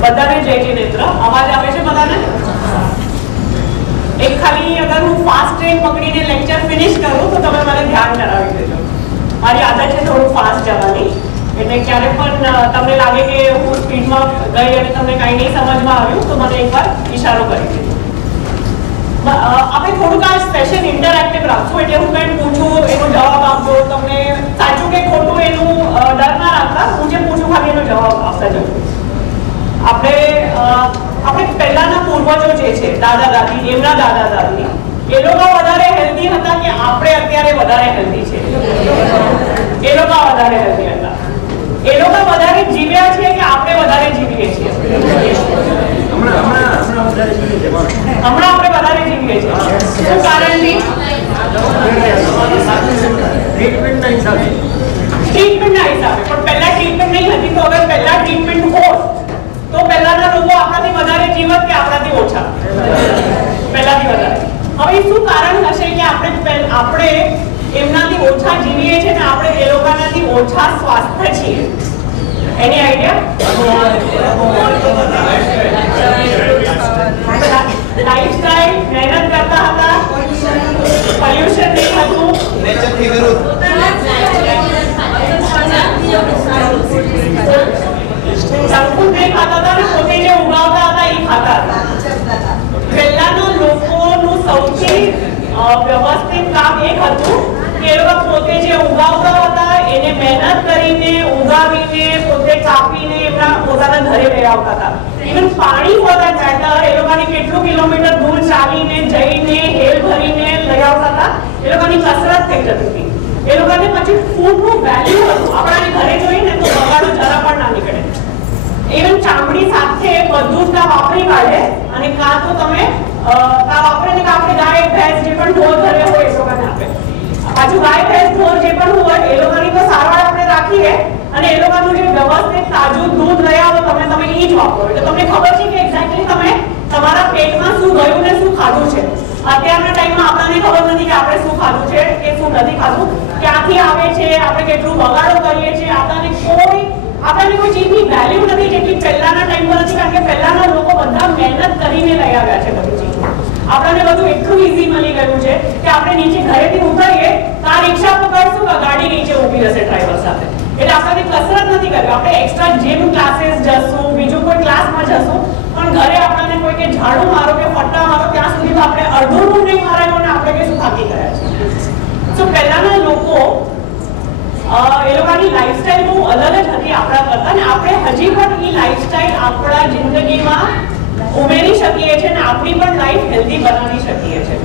બધાને જય જિનેન્દ્ર. અવાજ આવે છે બધાને? એક ખાલી અગર હું ફાસ્ટ ટ્રેન પકડીને લેક્ચર ફિનિશ કરું તો તમે મને ધ્યાન કરાવી દેજો. મારી આદત છે થોડું ફાસ્ટ જવાની, એટલે ક્યારે પણ તમને લાગે કે હું સ્પીડમાં ગઈ અને તમને કાંઈ નહીં સમજમાં આવ્યું તો મને એકવાર ઈશારો કરી દેજો. આપણે થોડુંક આ સેશન ઇન્ટરેક્ટિવ રાખશું, એટલે હું કંઈ પૂછું એનો જવાબ આપજો. તમને સાચું કે ખોટું એનું ડર ના રાખતા, હું જે પૂછું ખાલી એનો જવાબ આપતા જજો. આપણે પહેલાના પૂર્વજો જે છે દાદા દાદી, એમના દાદા દાદી, એ લોકો વધારે હેલ્ધી હતા કે આપણે અત્યારે વધારે હેલ્ધી છે? એ લોકો વધારે હેલ્ધી હતા. એ લોકો વધારે જીવ્યા છે કે આપણે વધારે જીવીએ છીએ? હમણાં આપણે વધારે જીવીએ છીએ. શું કારણથી? ટ્રીટમેન્ટના હિસાબે. પણ પહેલા ટ્રીટમેન્ટ નહીં હતી, તો અગર પહેલા ટ્રીટમેન્ટ હોત તો પહેલાના લોકો આપણાથી વધારે જીવત કે આપણાથી ઓછા? પહેલાથી વધારે. હવે શું કારણ હશે કે આપણે એમનાથી ઓછા જીવીએ છીએ ને આપણે એ લોકોનાથી ઓછા સ્વાસ્થ્ય છીએ? એની આઈડિયા? લાઈફસ્ટાઈલ, મહેનત કરતા હતા, પોલ્યુશન નહીં હતું, નેચરથી વિરુદ્ધ. સંકુલ નહીં ખાતા હતા ને પોતે જે ઉગાવતા હતા એ ખાતા હતા. પહેલાના લોકોનું સૌથી વ્યવસ્થિત કામ એક હતું કે એ લોકો પોતે જે ઉગાવતા હતા એને મહેનત કરીને ઉગાવીને પોતે કાપીને એમના પોતાના ઘરે લઈ આવતા હતા. ઇવન પાણી હોતા ચાહતા એ લોકોને કેટલું કિલોમીટર દૂર ચાલીને જઈને હેલ ભરીને લઈ આવતા હતા. એ લોકોની કસરત થઈ જતી હતી. એ લોકોને પછી ફૂડનું વેલ્યુ હતું. આપણાને ઘરે જોઈએ ને તો બગાડો જરા પણ ના નીકળે. ઇવન ચામડી સાથે બધું જ વાપરી કાઢે અને કાં તો તમે વાપરે ને આપણે ગાય ભેંસ જે પણ ઢોર ઘરે હોય એ લોકોને આપે. પાછું ગાય ભેંસ ઢોર જે પણ હોય એ લોકોની તો સારવાર આપણે રાખીએ અને એ લોકોનું જે વ્યવસ્થિત તાજું દૂધ લઈ આવો તમે એ જ વાપરો. એટલે તમને ખબર છે કે એક્ઝેક્ટલી તમે તમારા પેટમાં શું ગયું ને શું ખાધું છે. અત્યારના ટાઈમમાં આપણને ખબર નથી કે આપણે શું ખાધું છે કે શું નથી ખાધું, ક્યાંથી આવે છે, આપણે કેટલું બગાડો કરીએ છીએ. આપણને કોઈ ચીજની વેલ્યુ નથી જેટલી પહેલાના ટાઈમ પર હતી, કારણ કે પહેલાના લોકો બધા મહેનત કરીને લઈ આવ્યા છે બધી ચીજો. આપણને બધું એટલું ઈઝી મળી ગયું છે કે આપણે નીચે ઘરેથી ઉતરીએ તો આ રિક્ષા પકડશું કે ગાડી નીચે ઊભી રહેશે ડ્રાઈવર સાથે. એટલે આપણને કસરત નથી કરવી. આપણે એક્સ્ટ્રા જીમ ક્લાસીસ જશું, બીજું કોઈ ક્લાસમાં જશું, પણ ઘરે આપણને કોઈ કે ઝાડુ મારો કે ફટ્ટા મારો ત્યાં સુધી તો આપણે અડધું રૂમ નહીં મારાયો ને આપણે કે શું થાકી ગયા છે. તો પહેલાના લોકો એ લોકોની લાઈફસ્ટાઈલ બહુ અલગ જ હતી આપણા કરતા, ને આપણે હજી પણ એ લાઈફસ્ટાઈલ આપણા જિંદગીમાં ઉમેરી શકીએ છીએ અને આપણી પણ લાઈફ હેલ્ધી બનાવી શકીએ છીએ.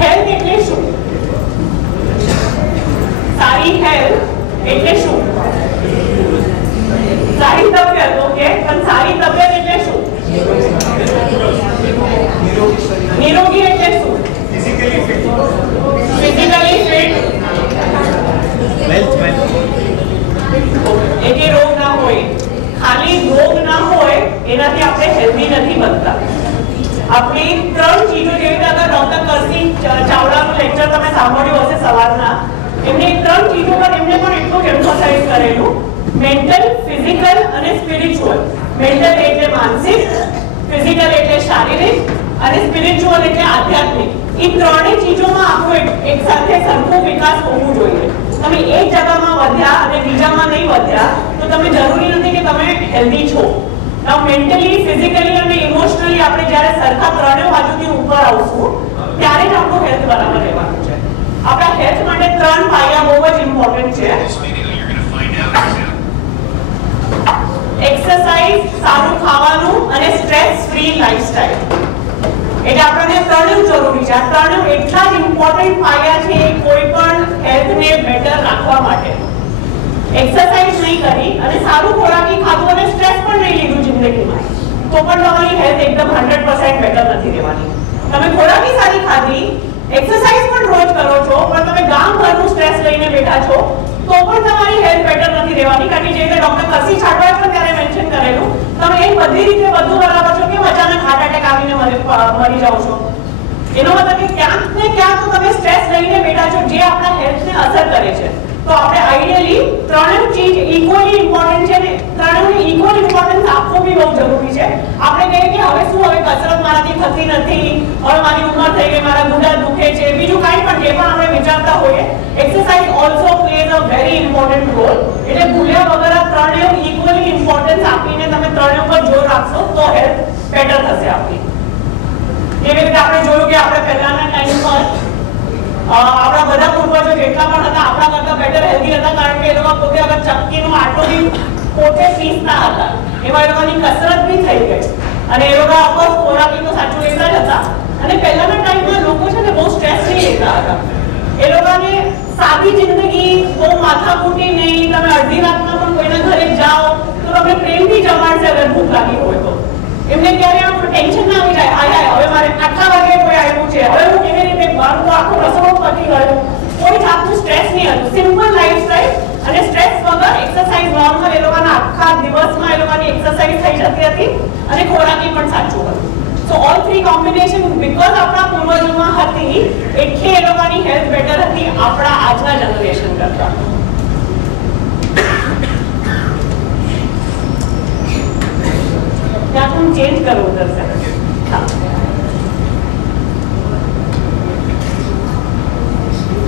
હેલ્થ એટલે શું? સારી હેલ્થ એટલે શું? સારી તબિયત. ઓકે, પણ સારી તબિયત એટલે શું? નિરોગી એટલે શું? Physically fit. એટલે રોગ ના હોય. ખાલી રોગ ના હોય એનાથી આપણે હેલ્ધી નથી બનતા. આપણી 3 ચીજો, જેવી રીતે અગર ડોક્ટર કરસી ચાવડાનું લેક્ચર તમે સાંભળ્યું હશે સવારના, એમને 3 ચીજો પર એમને પણ એટલું જ એમ્ફસાઇઝ કરેલું: મેન્ટલ, ફિઝિકલ અને સ્પિરિચ્યુઅલ. મેન્ટલ એટલે માનસિક, ફિઝિકલ એટલે શારીરિક અને સ્પિરિચ્યુઅલ એટલે આધ્યાત્મિક. એ ત્રણેય ચીજોમાં આપણું એક સાથે સરખો વિકાસ હોવું જોઈએ. તમે એક જગ્યામાં વધ્યા અને બીજામાં નહીં વધ્યા તો તમે જરૂરી નથી કે તમે હેલ્ધી છો. મેન્ટલી, ફિઝિકલી અને ઇમોશનલી આપણે જ્યારે સરખા ત્રણેય બાજુથી ઉપર આવશું ત્યારે જ આપણું હેલ્થ બરાબર રહેવાનું છે. આપણા હેલ્થ માટે 3 પાયા બહુ જ ઇમ્પોર્ટન્ટ છે: એક્સરસાઇઝ, સારું ખાવાનું અને સ્ટ્રેસ ફ્રી લાઈફસ્ટાઈલ. એટલે આપણને ત્રણેય જરૂરી છે. આ ત્રણેય એટલા જ ઇમ્પોર્ટન્ટ પાયા છે કોઈ પણ હેલ્થને બેટર રાખવા માટે. એક્સરસાઇઝ નહીં કરી અને સારું ખોરાકી ખાધું અને સ્ટ્રેસ પણ નહીં લીધું જિંદગીમાં તો પણ તમારી હેલ્થ એકદમ 100% બેટર નથી રહેવાની. તમે ખોરાકી સારી ખાધી, એક્સરસાઇઝ પણ રોજ કરો છો, પણ તમે ગામભરનું સ્ટ્રેસ લઈને બેઠા છો તો પણ તમારી હેલ્થ બેટર નથી રહેવાની. કારણ કે જે રીતે ડોક્ટર કરસી છાંટવા પણ ત્યારે મેન્શન કરેલું તમે એ બધી રીતે બધું બરાબર છો કે અચાનક હાર્ટ એટેક આવીને મરી જાવ છો? એનો મતલબ કે ક્યાંક ને ક્યાંક તો તમે સ્ટ્રેસ લઈને બેઠા છો જે આપણા હેલ્થને અસર કરે છે. તો આપણે આઈડિયલી ત્રણેય ચીજ ઇક્વલી ઇમ્પોર્ટન્ટ છે ને ત્રણેયને ઇક્વલ ઇમ્પોર્ટન્સ આપવું બી બહુ જરૂરી છે. આપણે કહીએ કે હવે શું, હવે કસરત મારાથી થતી નથી, હવે મારી ઉંમર થઈ ગઈ, મારા ગુડા દુખે છે, બીજું કાંઈ પણ જે પણ આપણે વિચારતા હોઈએ, exercise also plays a very important role. એટલે ભૂલ્યા વગર આ ત્રણેય ઇક્વલી ઇમ્પોર્ટન્સ આપીને તમે ત્રણેય પર જોર રાખશો તો હેલ્થ બેટર થશે આપણી. એવી રીતે આપણે જોયું કે આપણે પહેલાના ટાઈમ પર આપણા બધા પૂર્વજો જેટલા પણ હતા આપણા કરતા બેટર હેલ્ધી હતા, કારણ કે એ લોકો પોતે અગર ચક્કીનો આટો બી પોતે પીસતા હતા, એમાં એ લોકોની કસરત બી થઈ ગઈ અને એ લોકો ઓફકોર્સ ખોરાક તો સાચું લેતા જ હતા. અને પહેલાના ટાઈમમાં લોકો છે ને બહુ સ્ટ્રેસ નહીં લેતા હતા. એ લોકોને સાદી જિંદગી, બહુ માથાકૂટી નહીં, તમે અડધી રાતના પણ કોઈના ઘરે જાઓ તો તમને પ્રેમથી જમાડશે અગર ભૂખ લાગી હોય તો. એમને ક્યારે આમ ટેન્શન ના આવી જાય, આય હવે મારે આટલા વાગે કોઈ આવ્યું છે, હવે હું કેવી રીતે મારું આખું રસોડું પતી ગયું, કોઈ જાતનું સ્ટ્રેસ નહીં હતું. સિમ્પલ લાઈફસ્ટાઈલ અને સ્ટ્રેસ વગર એક્સરસાઇઝ નોર્મલ એ લોકોના આખા દિવસમાં એ લોકોની એક્સરસાઇઝ થઈ જતી હતી અને ખોરાકી પણ સાચું હતું. સો ઓલ થ્રી કોમ્બિનેશન બીકોઝ આપણા પૂર્વજોમાં હતી એટલે એ લોકોની હેલ્થ બેટર હતી આપણા આજના જનરેશન કરતા. क्या तुम चेंज करो उधर से.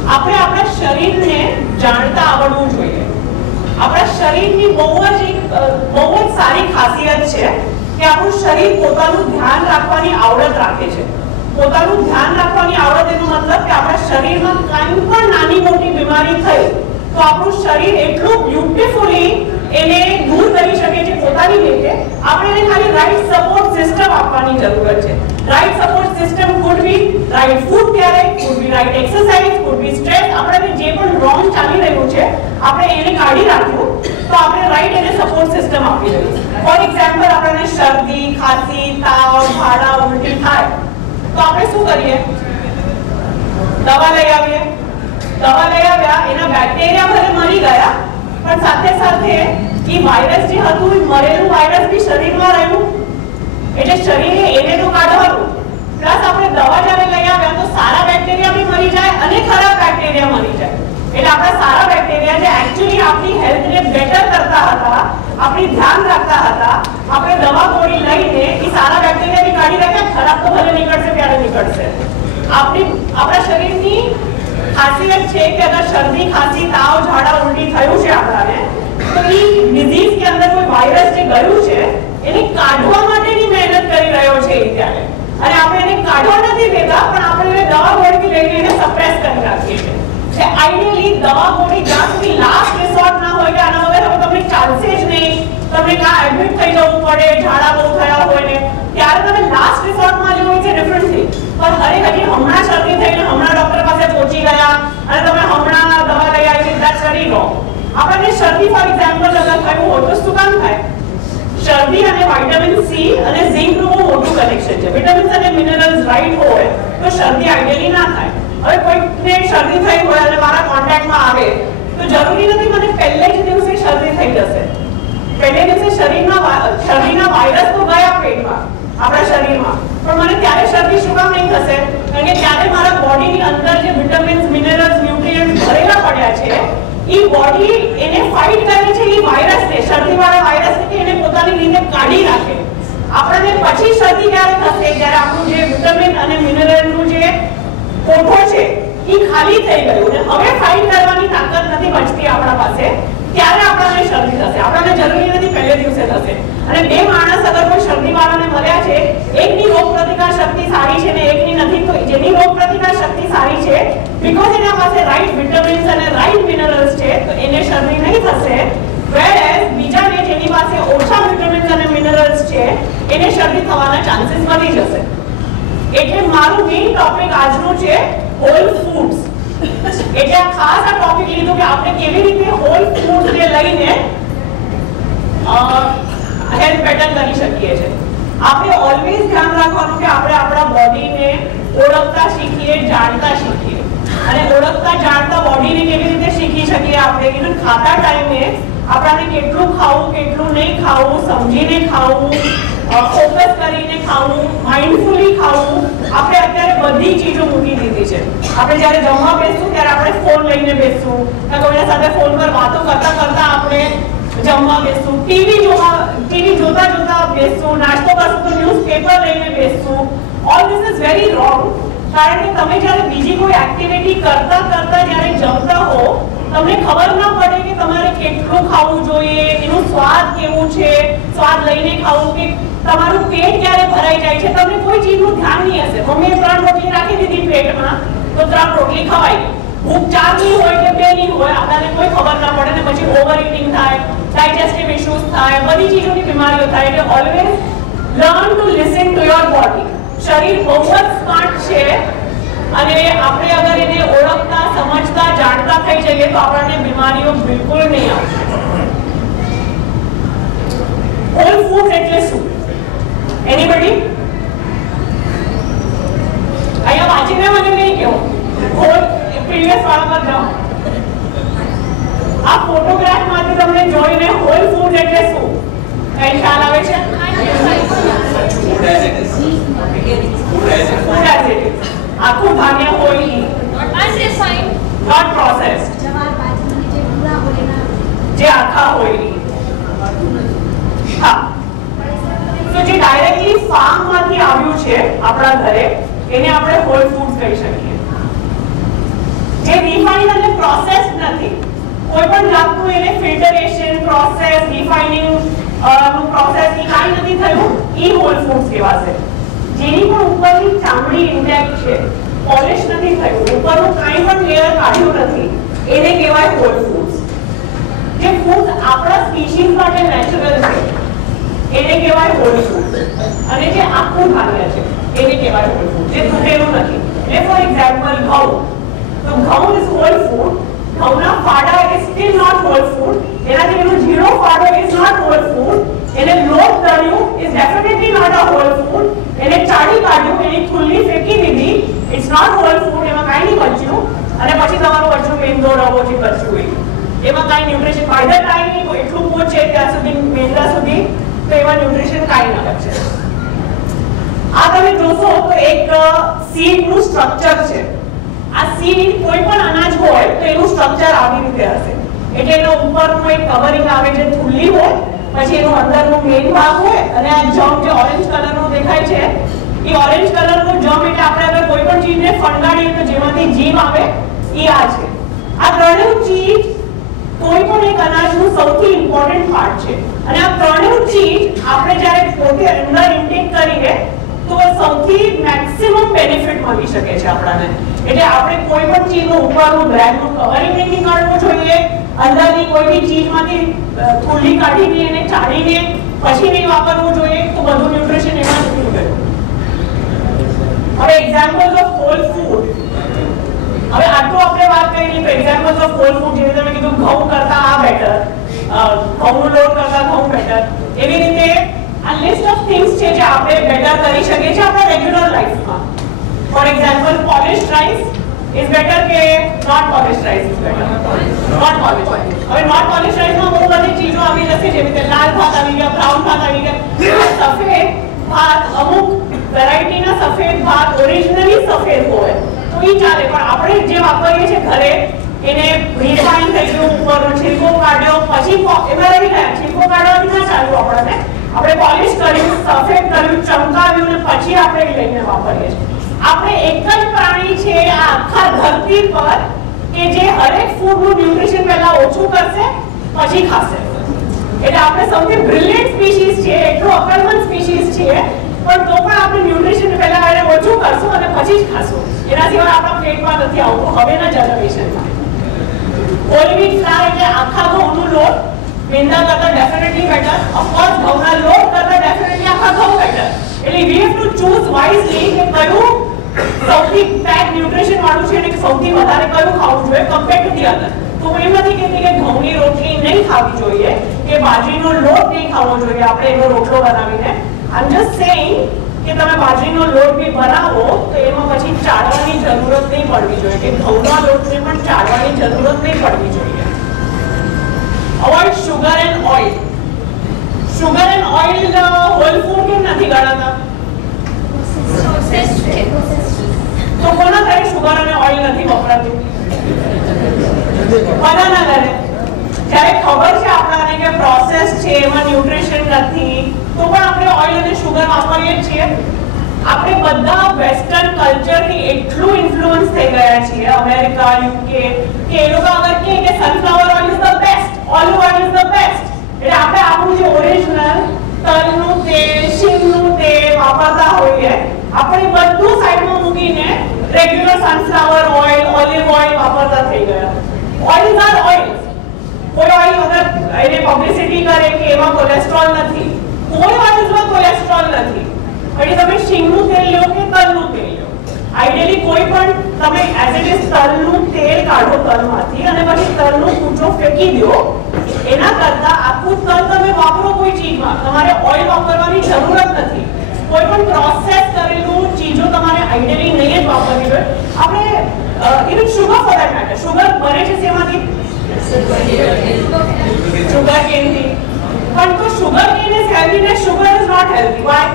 આપણે આપણા શરીરને જાણતા આવડવું જોઈએ. આપણા શરીરની બહુ જ સારી ખાસિયત છે કે આપણું શરીર પોતાનું ધ્યાન રાખવાની આવડત રાખે છે. પોતાનું ધ્યાન રાખવાની આવડત એનો મતલબ કે આપણા શરીરમાં કંઈ પણ નાની મોટી બીમારી થઈ તો આપણું શરીર એટલું બ્યુટીફુલી એને દૂર કરી શકે છે પોતાની રીતે. આપણે એને ખાલી રાઈટ સપોર્ટ સિસ્ટમ આપવાની જરૂર છે. Right support system could be right food ક્યારેક, could be right exercise, could be stress. આપણે જે પણ રોંગ ચાલી રહ્યું છે આપણે એને કાઢી રાખ્યું તો આપણે રાઈટ એને સપોર્ટ સિસ્ટમ આપી દઈએ. ફોર એક્ઝામ્પલ આપણને શરદી, ખાંસી, તાવ, ઝાડા, ઉલટી થાય તો આપણે શું કરીએ? દવા લઈ આવીએ. દવા લઈ આવ્યા, એના બેક્ટેરિયા ભલે મરી ગયા પણ સાથે સાથે એ વાયરસ જે હતું એ મરેલું વાયરસ બી શરીરમાં રહ્યું એટલે શરીરે એને તો કાઢવાનું. પ્લસ આપણે દવા જ્યારે લઈ આવ્યા તો સારા બેક્ટેરિયા બી મરી જાય અને ખરાબ બેક્ટેરિયા મરી જાય. એટલે આપણા સારા બેક્ટેરિયા જે એક્ચ્યુઅલી આપણી હેલ્થને બેટર કરતા હતા, આપણી ધ્યાન રાખતા હતા, આપણે દવા ગોળી લઈને એ સારા બેક્ટેરિયા બી કાઢી નાખ્યા. ખરાબ તો ભલે નીકળશે ત્યારે નીકળશે. આપણા શરીરની ખાસિયત છે કે અગર શરદી, ખાંસી, તાવ, ઝાડા, ઉલટી થયું છે આપણાને તો એ ડિઝીઝ કે અંદર કોઈ વાયરસ જે ગયું છે એને કાઢવા માટેની મહેનત કરી રહ્યો છે એ ત્યારે. અને આપણે એને કાઢવા નથી દેતા પણ આપણે એને દવા ગોળી લઈને એને સપ્રેસ કરી રાખીએ છીએ. જે આઈડિયલી દવા ગોળી જ્યાં સુધી લાસ્ટ રિસોર્ટ ના હોય કે આના વગર હવે તમને ચાલશે જ નહીં, તમને કાં એડમિટ થઈ જવું પડે, ઝાડા બહુ થયા હોય ને ત્યારે તમે લાસ્ટ રિસોર્ટમાં જવું છે ડિફરન્ટ થિંગ. પણ હજી હમણાં શરદી થઈને હમણાં ડોક્ટર પાસે પહોંચી ગયા અને તમે હમણાં દવા લઈ આવી ધેટ્સ વેરી રોંગ. આપણને શરદી ફોર એક્ઝામ્પલ અગર થયું હોય તો શું કામ થાય? શરદી અને વિટામિન સી અને ઝિંકનું બહુ મોટું કનેક્શન છે. વિટામિન્સ અને મિનરલ્સ રાઈટ હોય તો શરદી આઈડિયલી ના થાય. હવે કોઈને શરદી થઈ હોય અને મારા કોન્ટેક્ટમાં આવે તો જરૂરી નથી મને પહેલે જ દિવસે શરદી થઈ જશે. પહેલે દિવસે શરદીના વાયરસ તો ગયા પેટમાં આપણા શરીરમાં પણ મને ત્યારે શરદી શું કામ નહીં થશે? કારણ કે ત્યારે મારા બોડીની અંદર જે વિટામિન્સ, મિનરલ્સ, ન્યુટ્રિયન્ટ્સ ભરેલા પડ્યા છે એ બોડી એને ફાઇટ કરે છે એ વાયરસને, શરદીવાળા વાયરસને કે એને પોતાની રીતે કાઢી નાખે. આપણને પછી શરદી ક્યારે થશે? જ્યારે આપણું જે વિટામિન અને મિનરલનું જે કોઠો છે એ ખાલી થઈ ગયું અને હવે ફાઇટ કરવાની તાકાત નથી બચતી આપણા પાસે, ત્યારે આપણને શરદી થશે. આપણને જરૂરી નથી પહેલે દિવસે થશે. અને બે માણસ અગર કોઈ શરદી વાળાને મળ્યા છે, એકની રોગ પ્રતિકાર શક્તિ સારી છે ને એકની નથી, તો જેની રોગ પ્રતિકાર શક્તિ સારી છે બીકોઝ એના પાસે રાઈટ વિટામિન્સ અને રાઈટ મિનરલ્સ છે તો એને શરદી નહીં થશે. વેરએઝ બીજાને જેની પાસે ઓછા વિટામિન્સ અને મિનરલ્સ છે એને શરદી થવાના ચાન્સીસ વધી જશે. એટલે મારું મેઇન ટોપિક આજનું છે હોલ ફૂડ્સ. એટલે આ ખાસ આ ટોપિક લીધું કે આપણે કેવી રીતે હોલ ફૂડ્સને લઈને હેલ્થ બેટર કરી શકીએ છીએ. આપણે ઓલવેઝ ધ્યાન રાખવાનું કે આપણે આપણા બોડીને ઓળખતા શીખીએ, જાણતા શીખીએ. અને ઓળખતા જાણતા બોડીને કેવી રીતે શીખી શકીએ આપણે? ઇવન ખાતા ટાઈમે આપણને કેટલું ખાવું, કેટલું નહીં ખાવું, સમજીને ખાવું, ફોકસ કરીને ખાવું, માઇન્ડફુલી ખાવું. આપણે અત્યારે બધી ચીજો મૂકી દીધી છે. આપણે જ્યારે જમવા બેસશું ત્યારે આપણે ફોન લઈને બેસશું, કોઈના સાથે ફોન પર વાતો કરતા કરતા આપણે જમવા બેસશું, ટીવી જોતા બેસશું, નાસ્તો કરશું તો ન્યૂઝપેપર લઈને બેસશું. All this is very wrong. કારણ કે તમે જ્યારે બીજી કોઈ એક્ટિવિટી કરતા કરતા જ્યારે જમતા હો, તમને ખબર ના પડે કે તમારે કેટલું ખાવું જોઈએ, એનું સ્વાદ કેવું છે, સ્વાદ લઈને ખાવું કે તમારું પેટ ક્યારે ભરાઈ જાય છે, તમને કોઈ ચીજનું ધ્યાન નહીં હશે. મમ્મીએ 3 રોટલી રાખી દીધી પેટમાં તો 3 રોટલી ખવાઈ. ભૂખ 4 ની હોય કે 2 ની હોય આપણને કોઈ ખબર ના પડે ને પછી ઓવર ઈટિંગ થાય, ડાઇજેસ્ટિવ ઇશ્યુઝ થાય, બધી ચીજોની બીમારીઓ થાય. એટલે always learn to listen to your body. શરીર બહુ જ સ્માર્ટ છે અને આપણે અગર એને ઓળખતા, સમજતા, જાણતા થઈ જઈએ તો આપણને બીમારીઓ બિલકુલ નહીં આવે. હોલ ફૂડ એટલે શું? એનીબડી? અહીંયા વાંચીને મને નહીં કહો. હોલ પ્રીવિયસ વાળા પર જાઓ. આ ફોટોગ્રાફમાંથી તમને જોઈને હોલ ફૂડ એટલે શું કઈ ખ્યાલ આવે છે? Food as it is. આખું ધાન્ય હોય ઈ. Not processed. જે આખા હોય ઈ. હા. તો જે ડાયરેક્ટલી ફાર્મ માંથી આવ્યું છે આપણા ઘરે એને આપણે હોલ ફૂડ્સ કહી શકીએ. જે રિફાઇન્ડ અને પ્રોસેસ્ડ નથી, કોઈ પણ જાતનું એને ફિલ્ટરેશન, પ્રોસેસ, રિફાઇનિંગ નું પ્રોસેસ ઈ કાઈ નથી થયું, ઈ હોલ ફૂડ્સ કહેવાશે. જેની પણ ઉપરની ચામડી ઇન્ટેક્ટ છે, પોલિશ નથી થયું, ઉપરનું કાઈ પણ લેયર કાઢ્યું નથી, એને કહેવાય હોલ ફૂડ્સ. જે ફૂડ આપણા સ્પીશીઝ માટે નેચરલ છે એને કહેવાય હોલ ફૂડ. અને જે આખું ધાન્ય છે એને કહેવાય હોલ ફૂડ, જે તૂટેલું નથી. એટલે ફોર એક્ઝામ્પલ ઘઉં. તો ઘઉં ઇઝ હોલ ફૂડ. ઘઉંના ફાડા is still not whole food. એનાથી એનો ઝીરો ફાડો ઇઝ નોટ હોલ ફૂડ. એને લોટ દળ્યું is definitely not a whole food. એને ચાળી કાઢ્યું, એની થુલ્લી ફેંકી દીધી, ઇટ્સ નોટ હોલ ફૂડ. એમાં કાંઈ નહીં બચ્યું અને પછી તમારું બચ્યું મેંદો, રવો જે બચ્યું એમાં કાંઈ ન્યુટ્રિશન બાય ધ ટાઈમ એટલું પહોંચે ત્યાં સુધી મેંદા સુધી તો એમાં ન્યુટ્રિશન કાંઈ ન બચે. આ તમે જોશો તો એક સીડ નું સ્ટ્રક્ચર છે. આ સીડ કોઈ પણ અનાજ હોય તો એનું સ્ટ્રક્ચર આવી રીતે હશે. એટલે એનો ઉપરનું એક કવરિંગ આવે જે થુલ્લી હોય, પછી એનો અંદરનો મેઇન ભાગ હોય અને આ જમ જે ઓરેન્જ કલરનો દેખાય છે એ ઓરેન્જ કલરનો જમ એટલે આપણે અગર કોઈ પણ ચીજને ફણગાડીએ તો જેમાંથી જીવ આવે એ આ છે. આ ત્રણેય ચીજ કોઈ પણ એક અનાજનું સૌથી ઇમ્પોર્ટન્ટ પાર્ટ છે અને આ ત્રણેય ચીજ આપણે જ્યારે પોતે અંદર ઇન્ટેક કરીએ તો સૌથી મેક્સિમમ બેનિફિટ મળી શકે છે આપણને. એટલે આપણે કોઈ પણ ચીજનું ઉપરનું બ્રેડનું કવરિંગ નહીં કાઢવું જોઈએ, અંદરની કોઈ બી ચીજમાંથી થુલ્લી કાઢીને એને ચાળીને પછી નહીં વાપરવું જોઈએ, તો બધું ન્યુટ્રિશન એમાં જ ગયું. હવે એક્ઝામ્પલ્સ ઓફ હોલ ફૂડ. હવે આટલું આપણે વાત કરી તો એક્ઝામ્પલ્સ ઓફ હોલ ફૂડ જેવી તમે કીધું ઘઉં કરતા આ બેટર, ઘઉંનો લોટ કરતા ઘઉં બેટર, એવી રીતે આ લિસ્ટ ઓફ થિંગ્સ છે જે આપણે બેટર કરી શકીએ છીએ આપણા રેગ્યુલર લાઈફમાં. For example polished rice is better કે not polished rice is better? Not polished. હવે નોટ પોલિશ્ડ રાઈસમાં બહુ બધી ચીજો આવી જશે, જેવી રીતે લાલ ભાત આવી ગયા, બ્રાઉન ભાત આવી ગયા. સફેદ ભાત, અમુક વેરાયટીના સફેદ ભાત ઓરિજિનલી સફેદ હોય તો ઈ ચાલે, પણ આપણે જે વાપરીએ છીએ ઘરે એને રિફાઇન થઈ ગયું, ઉપરનો છિલકો કાઢ્યો, પછી એમાં રહી ગયા, છિલકો કાઢવાથી ના ચાલ્યું આપણને. આપણે પોલિશ કર્યું, સફેદ કર્યું, ચમકાવ્યું ને પછી આપણે લઈને વાપરીએ છીએ. આપણે એક જ પ્રાણી છે આ આખા ધરતી પર કે જે હરેક ફૂડનું ન્યુટ્રિશન પહેલા ઓછું કરશે પછી ખાશે. એટલે આપણે સૌથી બ્રિલિયન્ટ સ્પીશીઝ છે, એટલું અકલમંદ સ્પીશીઝ છે, પણ તો પણ આપણે ન્યુટ્રિશન પહેલા એને ઓછું કરશું અને પછી જ ખાશું. એના સિવાય આપણા પેટમાં નથી આવતું હવેના જનરેશનમાં. હોલ વ્હીટ ફ્લાર એટલે આખા ઘઉંનું લોટ મેંદા કરતા ડેફિનેટલી બેટર. ઓફકોર્સ ઘઉંના લોટ કરતા ડેફિનેટલી આખા ઘઉં બેટર. એટલે we have to choose wisely કે કયું સૌથી પેક ન્યુટ્રિશન વાળું છે અને સૌથી વધારે કયું ખાવું જોઈએ કમ્પેર ટુ ધી અધર. તો હું એમ નથી કહેતી કે ઘઉંની રોટલી નહીં ખાવી જોઈએ કે બાજરીનો લોટ નહીં ખાવો જોઈએ આપણે એનો રોટલો બનાવીને. આઈ એમ જસ્ટ સેઇંગ કે તમે બાજરીનો લોટ બી બનાવો તો એમાં પછી ચાળવાની જરૂરત નહીં પડવી જોઈએ, કે ઘઉંના લોટને પણ ચાળવાની જરૂરત નહીં પડવી જોઈએ. Avoid sugar and oil. Oil whole food કેમ નથી ગણાતા? તો કોના ઘરે શુગર અને ઓઇલ નથી વપરાતું? બધાના ઘરે. જ્યારે ખબર છે આપણને કે પ્રોસેસ છે, એમાં ન્યુટ્રિશન નથી, તો પણ આપણે ઓઇલ અને શુગર વાપરીએ છીએ. આપણે બધા વેસ્ટર્ન કલ્ચરથી એટલું ઇન્ફ્લુઅન્સ થઈ ગયા છીએ, અમેરિકા, યુકે, કે એ લોકો અગર કહે કે sunflower oil is the best, olive oil is the best, એટલે આપણે આપણું જે ઓરિજિનલ તલનું તેલ, શીંગનું તેલ વાપરતા હોઈએ, આપણે બધું સાઈડમાં મૂકીને regular sunflower oil, olive oil વાપરતા થઈ ગયા. Oil is our oil. કોઈ ઓઇલ અગર એને પબ્લિસિટી કરે કે એમાં કોલેસ્ટ્રોલ નથી, કોઈ ઓઇલમાં કોલેસ્ટ્રોલ નથી. પછી તમે શીંગનું તેલ લો કે તલનું તેલ લો, આઈડિયલી કોઈ પણ તમે એઝ ઇટ ઇઝ તલનું તેલ કાઢો તલમાંથી અને પછી તલનો કૂચો ફેંકી દો, એના કરતા આખું તલ તમે વાપરો કોઈ ચીજમાં, તમારે ઓઇલ વાપરવાની જરૂરત નથી. કોઈ પણ પ્રોસેસ કરેલું ચીજો તમારે આઈડિયલી નહીં જ વાપરવી જોઈએ. આપણે even sugar for that matter, sugar બને છે શેમાંથી? શુગર કેનથી. પણ તો શુગર કેન ઇઝ હેલ્ધી ને sugar is not healthy. Why?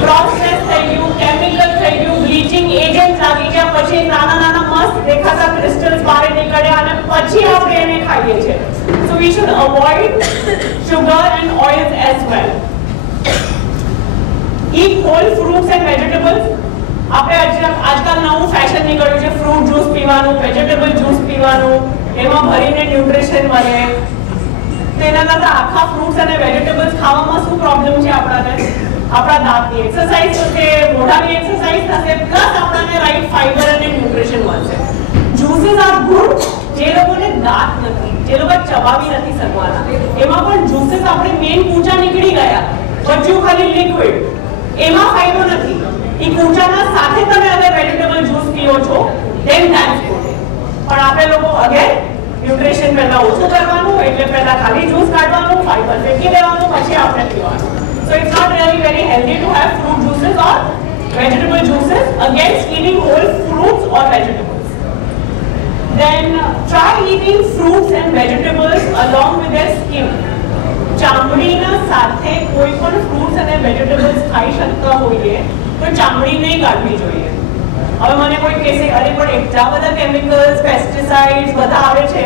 Process થઈ ગયું, કેમિકલ થઈ ગયું, બ્લીચિંગ એજન્ટ લાગી ગયા, પછી નાના નાના મસ્ત દેખાતા ક્રિસ્ટલ્સ બહાર નીકળ્યા અને પછી આપણે એને ખાઈએ છીએ. So we should avoid sugar and oils as well. Eat whole fruits and vegetables. આપણે આજકાલ નવું ફેશન નીકળ્યું છે ફ્રૂટ જ્યુસ પીવાનું, વેજીટેબલ જ્યુસ પીવાનું, એમાં ભરીને ન્યુટ્રિશન મળે. તેના કરતા આખા ફ્રૂટ્સ અને વેજીટેબલ્સ ખાવામાં શું પ્રોબ્લેમ છે આપણને? આપણા દાંતની એક્સરસાઇઝ થશે, મોઢાની એક્સરસાઇઝ થશે, પ્લસ આપણને રાઈટ ફાઈબર અને ન્યુટ્રિશન મળશે. Juices are good. જે લોકોને દાંત નથી, જે લોકો ચબાવી નથી શકવાના, એમાં પણ જ્યુસીસ આપણે મેઇન કૂચા નીકળી ગયા, બચ્યું ખાલી લિક્વિડ, એમાં ફાયદો નથી. એ કૂચાના સાથે તમે અગર વેજીટેબલ જ્યુસ પીઓ છો ધેન ધેટ્સ ગુડ. પણ આપણે લોકો અગેન ન્યુટ્રિશન પહેલા ઓછું કરવાનું, એટલે પહેલા ખાલી જ્યુસ કાઢવાનું, ફાઈબર ફેંકી દેવાનું, પછી આપણે પીવાનું. So it's not really very healthy to have fruit juices or vegetable juices against eating whole fruits or vegetables. Then try eating fruits and vegetables along with their skin. ચામડીના સાથે કોઈ પણ ફ્રૂટ્સ અને વેજીટેબલ્સ ખાઈ શકતા હોઈએ તો ચામડી નહીં કાઢવી જોઈએ. હવે મને કોઈ કહેશે અરે પણ એટલા બધા કેમિકલ્સ, પેસ્ટિસાઇડ્સ બધા આવે છે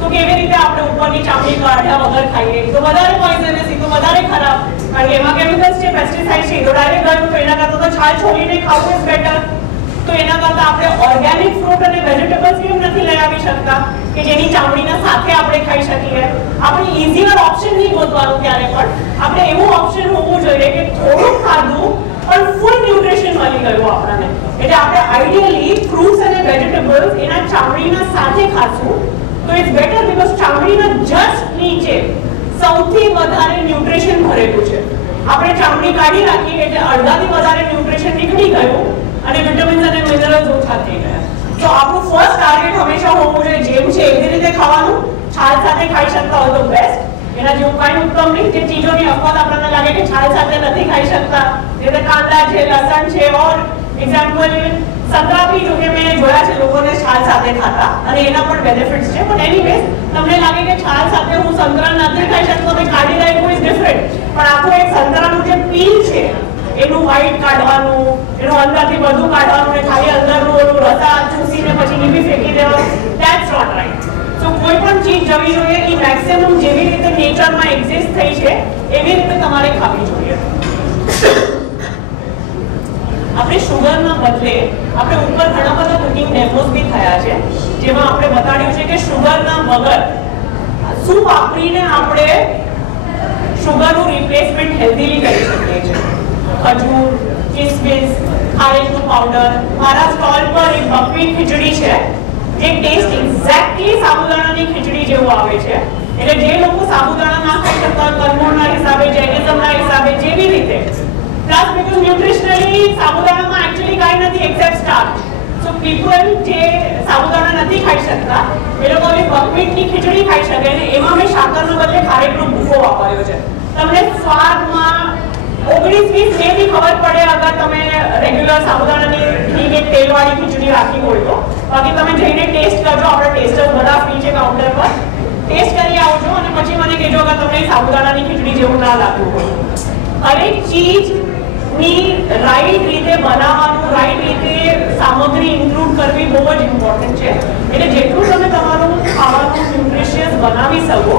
તો કેવી રીતે આપણે ઉપરની ચામડી કાઢ્યા વગર ખાઈએ? તો વધારે પોઈઝનસ, તો વધારે ખરાબ, કારણ કે એમાં કેમિકલ્સ છે, પેસ્ટિસાઇડ છે, તો ડાયરેક્ટ ગયું, તો એના કરતાં તો છાલ છોલીને ખાવું ઇઝ બેટર. તો એના કરતાં આપણે ઓર્ગેનિક ફ્રૂટ અને વેજીટેબલ્સ કેમ નથી લઈ આવી શકતા કે જેની ચામડીના સાથે આપણે ખાઈ શકીએ? આપણે ઇઝીયર ઓપ્શન નહીં ગોતવાનું ક્યારે પણ, આપણે એવું ઓપ્શન હોવું જોઈએ કે થોડું ખાધું પણ ફૂલ ન્યુટ્રિશન મળી ગયું આપણને. એટલે આપણે આઈડિયલી ફ્રૂટ્સ અને વેજીટેબલ્સ એના ચામડીના સાથે ખાશું તો ઇટ્સ બેટર, બીકોઝ ચામડીના જસ્ટ નીચે સૌથી વધારે ન્યુટ્રિશન ભરેલું છે. આપણે ચામડી કાઢી રાખી એટલે અડધાથી વધારે ન્યુટ્રિશન નીકળી ગયું અને વિટામિન્સ અને મિનરલ્સ ઓછા થઈ ગયા. તો આપણું ફર્સ્ટ ટાર્ગેટ હંમેશા હોવું જોઈએ જેમ છે એવી રીતે ખાવાનું, છાલ સાથે ખાઈ શકતા હોય તો બેસ્ટ. એના જેવું કાંઈ ઉત્તમ નહીં. જે ચીજોની અફવાદ આપણને લાગે કે છાલ સાથે નથી ખાઈ શકતા, જેને કાંદા છે, લસણ છે, ઓર એક્ઝામ્પલ સંતરા બી જો કે મેં જોયા છે લોકોને છાલ સાથે ખાતા અને એના પણ બેનિફિટ્સ છે. પણ એનીવેઝ તમને લાગે કે છાલ સાથે હું સંતરા નથી ખાઈ શકતો તો કાઢી નાખવું ઇઝ ડિફરન્ટ. પણ આખું એક સંતરાનું જે પીલ છે એનું વ્હાઈટ કાઢવાનું, એનું અંદરથી બધું કાઢવાનું ને ખાલી અંદરનું ઓલું રસા ચૂસીને પછી નીબી ફેંકી દેવાનું, ધેટ્સ નોટ રાઈટ. તો કોઈ પણ ચીજ જવી જોઈએ એ મેક્સિમમ જેવી રીતે નેચરમાં એક્ઝિસ્ટ થઈ છે એવી રીતે તમારે ખાવી જોઈએ. આપણે શુગરના બદલે આપણે ઉપર ઘણા બધા કુકિંગ ડેમોસ બી થયા છે જેમાં આપણે બતાડ્યું છે કે શુગરના વગર શું વાપરીને આપણે શુગરનું રિપ્લેસમેન્ટ હેલ્ધીલી કરી શકીએ છીએ. ખજૂર, કિસમિસ, ખારેકનું પાવડર. મારા સ્ટોલ પર એક બકવીટ ખીચડી છે જે ટેસ્ટ એક્ઝેક્ટલી સાબુદાણાની ખીચડી જેવું આવે છે. એટલે જે લોકો સાબુદાણા ના ખાઈ શકતા હોય કર્મોના હિસાબે, જૈનિઝમના હિસાબે, જેવી રીતે પ્લસ બીકોઝ ન્યુટ્રિશનલી સાબુદાણામાં એકચ્યુઅલી કાંઈ નથી એક્સેપ્ટ સ્ટાર્ચ. સો પીપલ જે સાબુદાણા નથી ખાઈ શકતા એ લોકો બકવીટની ખીચડી ખાઈ શકે અને એમાં મેં સાકરનો બદલે ખારેકનો ભૂકો વાપર્યો છે. તમને સ્વાદમાં 19-20 મેથી ખબર પડે અગર તમે રેગ્યુલર સાબુદાણાની ઘી કે તેલવાળી ખીચડી રાખી હોય તો. બાકી તમે જઈને ટેસ્ટ કરજો, આપણે ટેસ્ટર્સ બધા ફ્રી છે કાઉન્ટર પર, ટેસ્ટ કરી આવજો અને પછી મને કહેજો અગર કદાચ તમને સાબુદાણાની ખીચડી જેવું ના લાગતું હોય। હરેક ચીજની રાઈટ રીતે બનાવવાનું, રાઈટ રીતે સામગ્રી ઇન્ક્લુડ કરવી બહુ જ ઇમ્પોર્ટન્ટ છે। એટલે જેટલું તમે તમારું ખાવાનું ન્યુટ્રિશિયસ બનાવી શકો,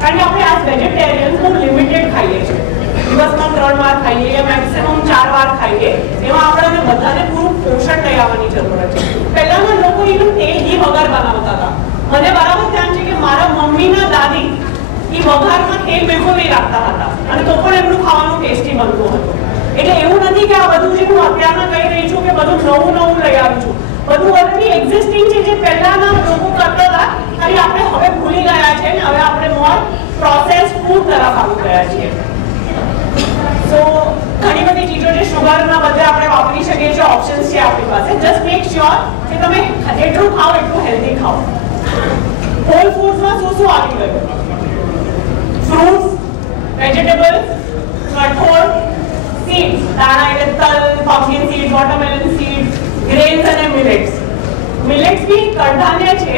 કારણ કે આપણે આ વેજીટેરિયન્સ બહુ લિમિટેડ ખાઈએ છીએ, દિવસમાં 3 વાર ખાઈએ યા મેક્સિમમ 4 વાર ખાઈએ, એમાં આપણને બધાને પૂરું પોષણ લઈ આવવાની જરૂરત છે। પહેલાના લોકો even તેલ ઘી વગર બનાવતા હતા। મને બરાબર ધ્યાન છે કે મારા મમ્મીના દાદી એ વઘારમાં તેલ બિલકુલ નહીં રાખતા હતા અને તો પણ એમનું ખાવાનું ટેસ્ટી બનતું હતું। એટલે એવું નથી કે આ બધું જે હું અત્યારના કહી રહી છું કે બધું નવું લઈ આવી છું, બધું ઓલરેડી એક્ઝિસ્ટિંગ છે, જે પહેલાના લોકો કરતા હતા, ખાલી આપણે હવે ભૂલી ગયા છે ને હવે આપણે મોર પ્રોસેસ ફૂડ તરફ આવી ગયા છીએ। સો ઘણી બધી ચીજો છે શુગરના બદલે આપણે વાપરી શકીએ છીએ, ઓપ્શન્સ છે આપણી પાસે। જસ્ટ મેક શ્યોર કે તમે જેટલું ખાઓ એટલું હેલ્ધી ખાઓ। હોલ ફૂડ્સમાં શું આવી ગયું? ફ્રૂટ્સ, વેજીટેબલ્સ, કઠોળ, સીડ્સ, દાણા એટલે તલ, pumpkin seed, watermelon seed, grains અને મિલેટ્સ। મિલેટ્સ બી કઠાન્ય છે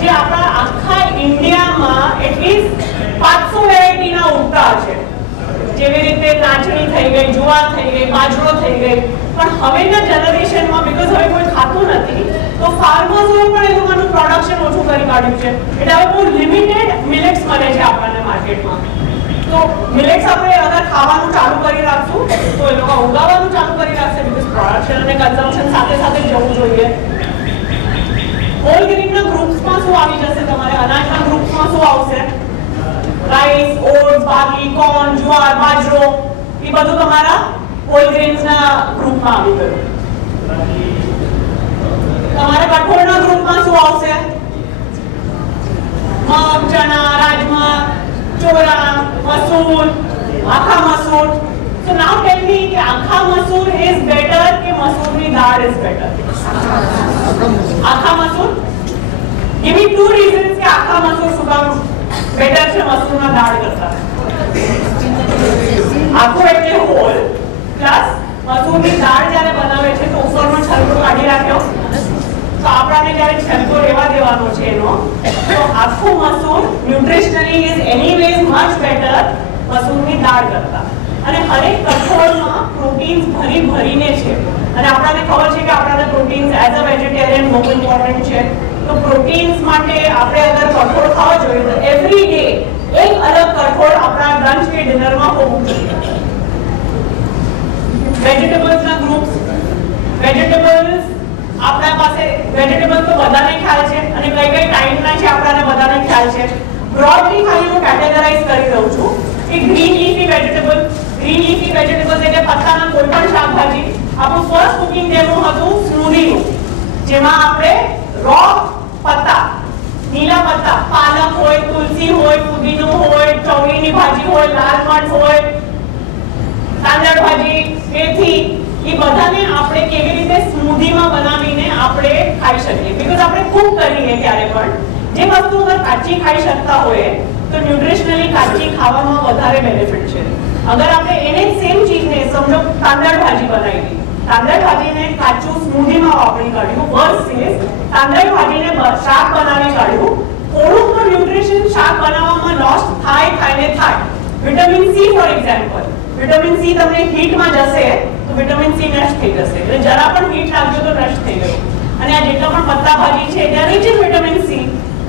જે આપણા આખા ઇન્ડિયામાં એટલીસ્ટ 500 વેરાયટીના ઉગતા છે। જેવી રીતે નાચણી થઈ ગઈ, જુવાર થઈ ગઈ, બાજરો થઈ ગઈ, પણ હવેના જનરેશનમાં બીકોઝ હવે કોઈ ખાતું નથી તો ફાર્મર્સોએ પણ એ લોકોનું પ્રોડક્શન ઓછું કરી કાઢ્યું છે। એટલે હવે બહુ લિમિટેડ મિલેટ્સ મળે છે આપણને માર્કેટમાં। તો મિલેટ્સ આપણે અગર ખાવાનું ચાલુ કરી રાખશું તો એ લોકો ઉગાવવાનું ચાલુ કરી રાખશે, બીકોઝ પ્રોડક્શન અને કન્ઝમ્પશન સાથે સાથે જવું જોઈએ। હોલ ગ્રેનના ગ્રુપ્સમાં શું આવી જશે? તમારે અનાજના ગ્રુપ્સમાં શું આવશે? રાઈસ, ઓટ્સ, બાર્લી, કોર્ન, જુવાર, બાજરો, એ બધું તમારા હોલ ગ્રેન્સના ગ્રુપમાં આવી ગયું। તમારા કઠોળના ગ્રુપમાં શું આવશે? મગ, ચણા, રાજમા, ચોરા, મસૂર, આખા મસૂર। So now tell me કે આખા મસૂર is better કે મસૂરની દાળ is better? આખા મસૂર? Give me 2 reasons કે આખા મસૂર શું કામ બેટર છે મસૂરના દાળ કરતા? આખું એટલે હોલ, પ્લસ મસૂરની દાળ જ્યારે બનાવે છે તો ઉપરનો છલકો કાઢી રાખ્યો, તો આપણને જ્યારે છલકો રહેવા દેવાનો છે એનો, તો આખું મસૂર ન્યુટ્રિશનલી ઇઝ એનીવેઝ મચ બેટર મસૂરની દાળ કરતા। અને હરેક કઠોળમાં પ્રોટીન્સ ભરીને છે, અને આપણને ખબર છે કે આપણને પ્રોટીન્સ એઝ અ વેજીટેરિયન બહુ ઇમ્પોર્ટન્ટ છે। તો પ્રોટીન્સ માટે આપણે અગર કઠોળ ખાવા જોઈએ તો એવરી ડે એક અલગ કઠોળ આપણા લંચ કે ડિનરમાં હોવું જોઈએ। વેજીટેબલ્સના ગ્રુપ્સ, વેજીટેબલ્સ આપણા પાસે વેજીટેબલ્સ તો બધાને ખ્યાલ છે અને કઈ ટાઈમના છે આપણને બધાને ખ્યાલ છે। બ્રોડલી ખાલી હું કેટેગરાઇઝ કરી દઉં છું કે green leafy vegetable, green leafy vegetables એટલે પત્તાના કોઈ પણ શાકભાજી। આપણું ફર્સ્ટ કુકિંગ ડેમો હતું સ્મૂધીનું, જેમાં આપણે રો પત્તા, નીલા પત્તા, પાલક હોય, તુલસી હોય, પુદીનો હોય, ચોળીની ભાજી હોય, લાલ મરચ હોય, તાંદળ ભાજી, મેથી, એ બધાને આપણે કેવી રીતે સ્મૂધીમાં બનાવીને આપણે ખાઈ શકીએ। બીકોઝ આપણે કુક કરીએ ત્યારે પણ જે વસ્તુ અગર કાચી ખાઈ શકતા હોય તો ન્યુટ્રિશનલી કાચી ખાવામાં વધારે બેનિફિટ છે। અગર આપણે એને સેમ ચીજને સમજો તાંદળ ભાજી બનાવી, તાંદળ ભાજીને કાચું સ્મૂધીમાં વાપરી કાઢ્યું વર્સિસ તાંદળ ભાજીને શાક બનાવી કાઢ્યું, થોડુંક તો ન્યુટ્રિશન શાક બનાવવામાં લોસ્ટ થાય। Vitamin C for example, vitamin C તમને હીટમાં જશે તો વિટામિન સી નષ્ટ થઈ જશે, એટલે જરા પણ હીટ લાગ્યો તો નષ્ટ થઈ ગયું। અને આ જેટલા પણ પત્તા ભાજી છે ત્યાં રીચ ઇન વિટામિન સી,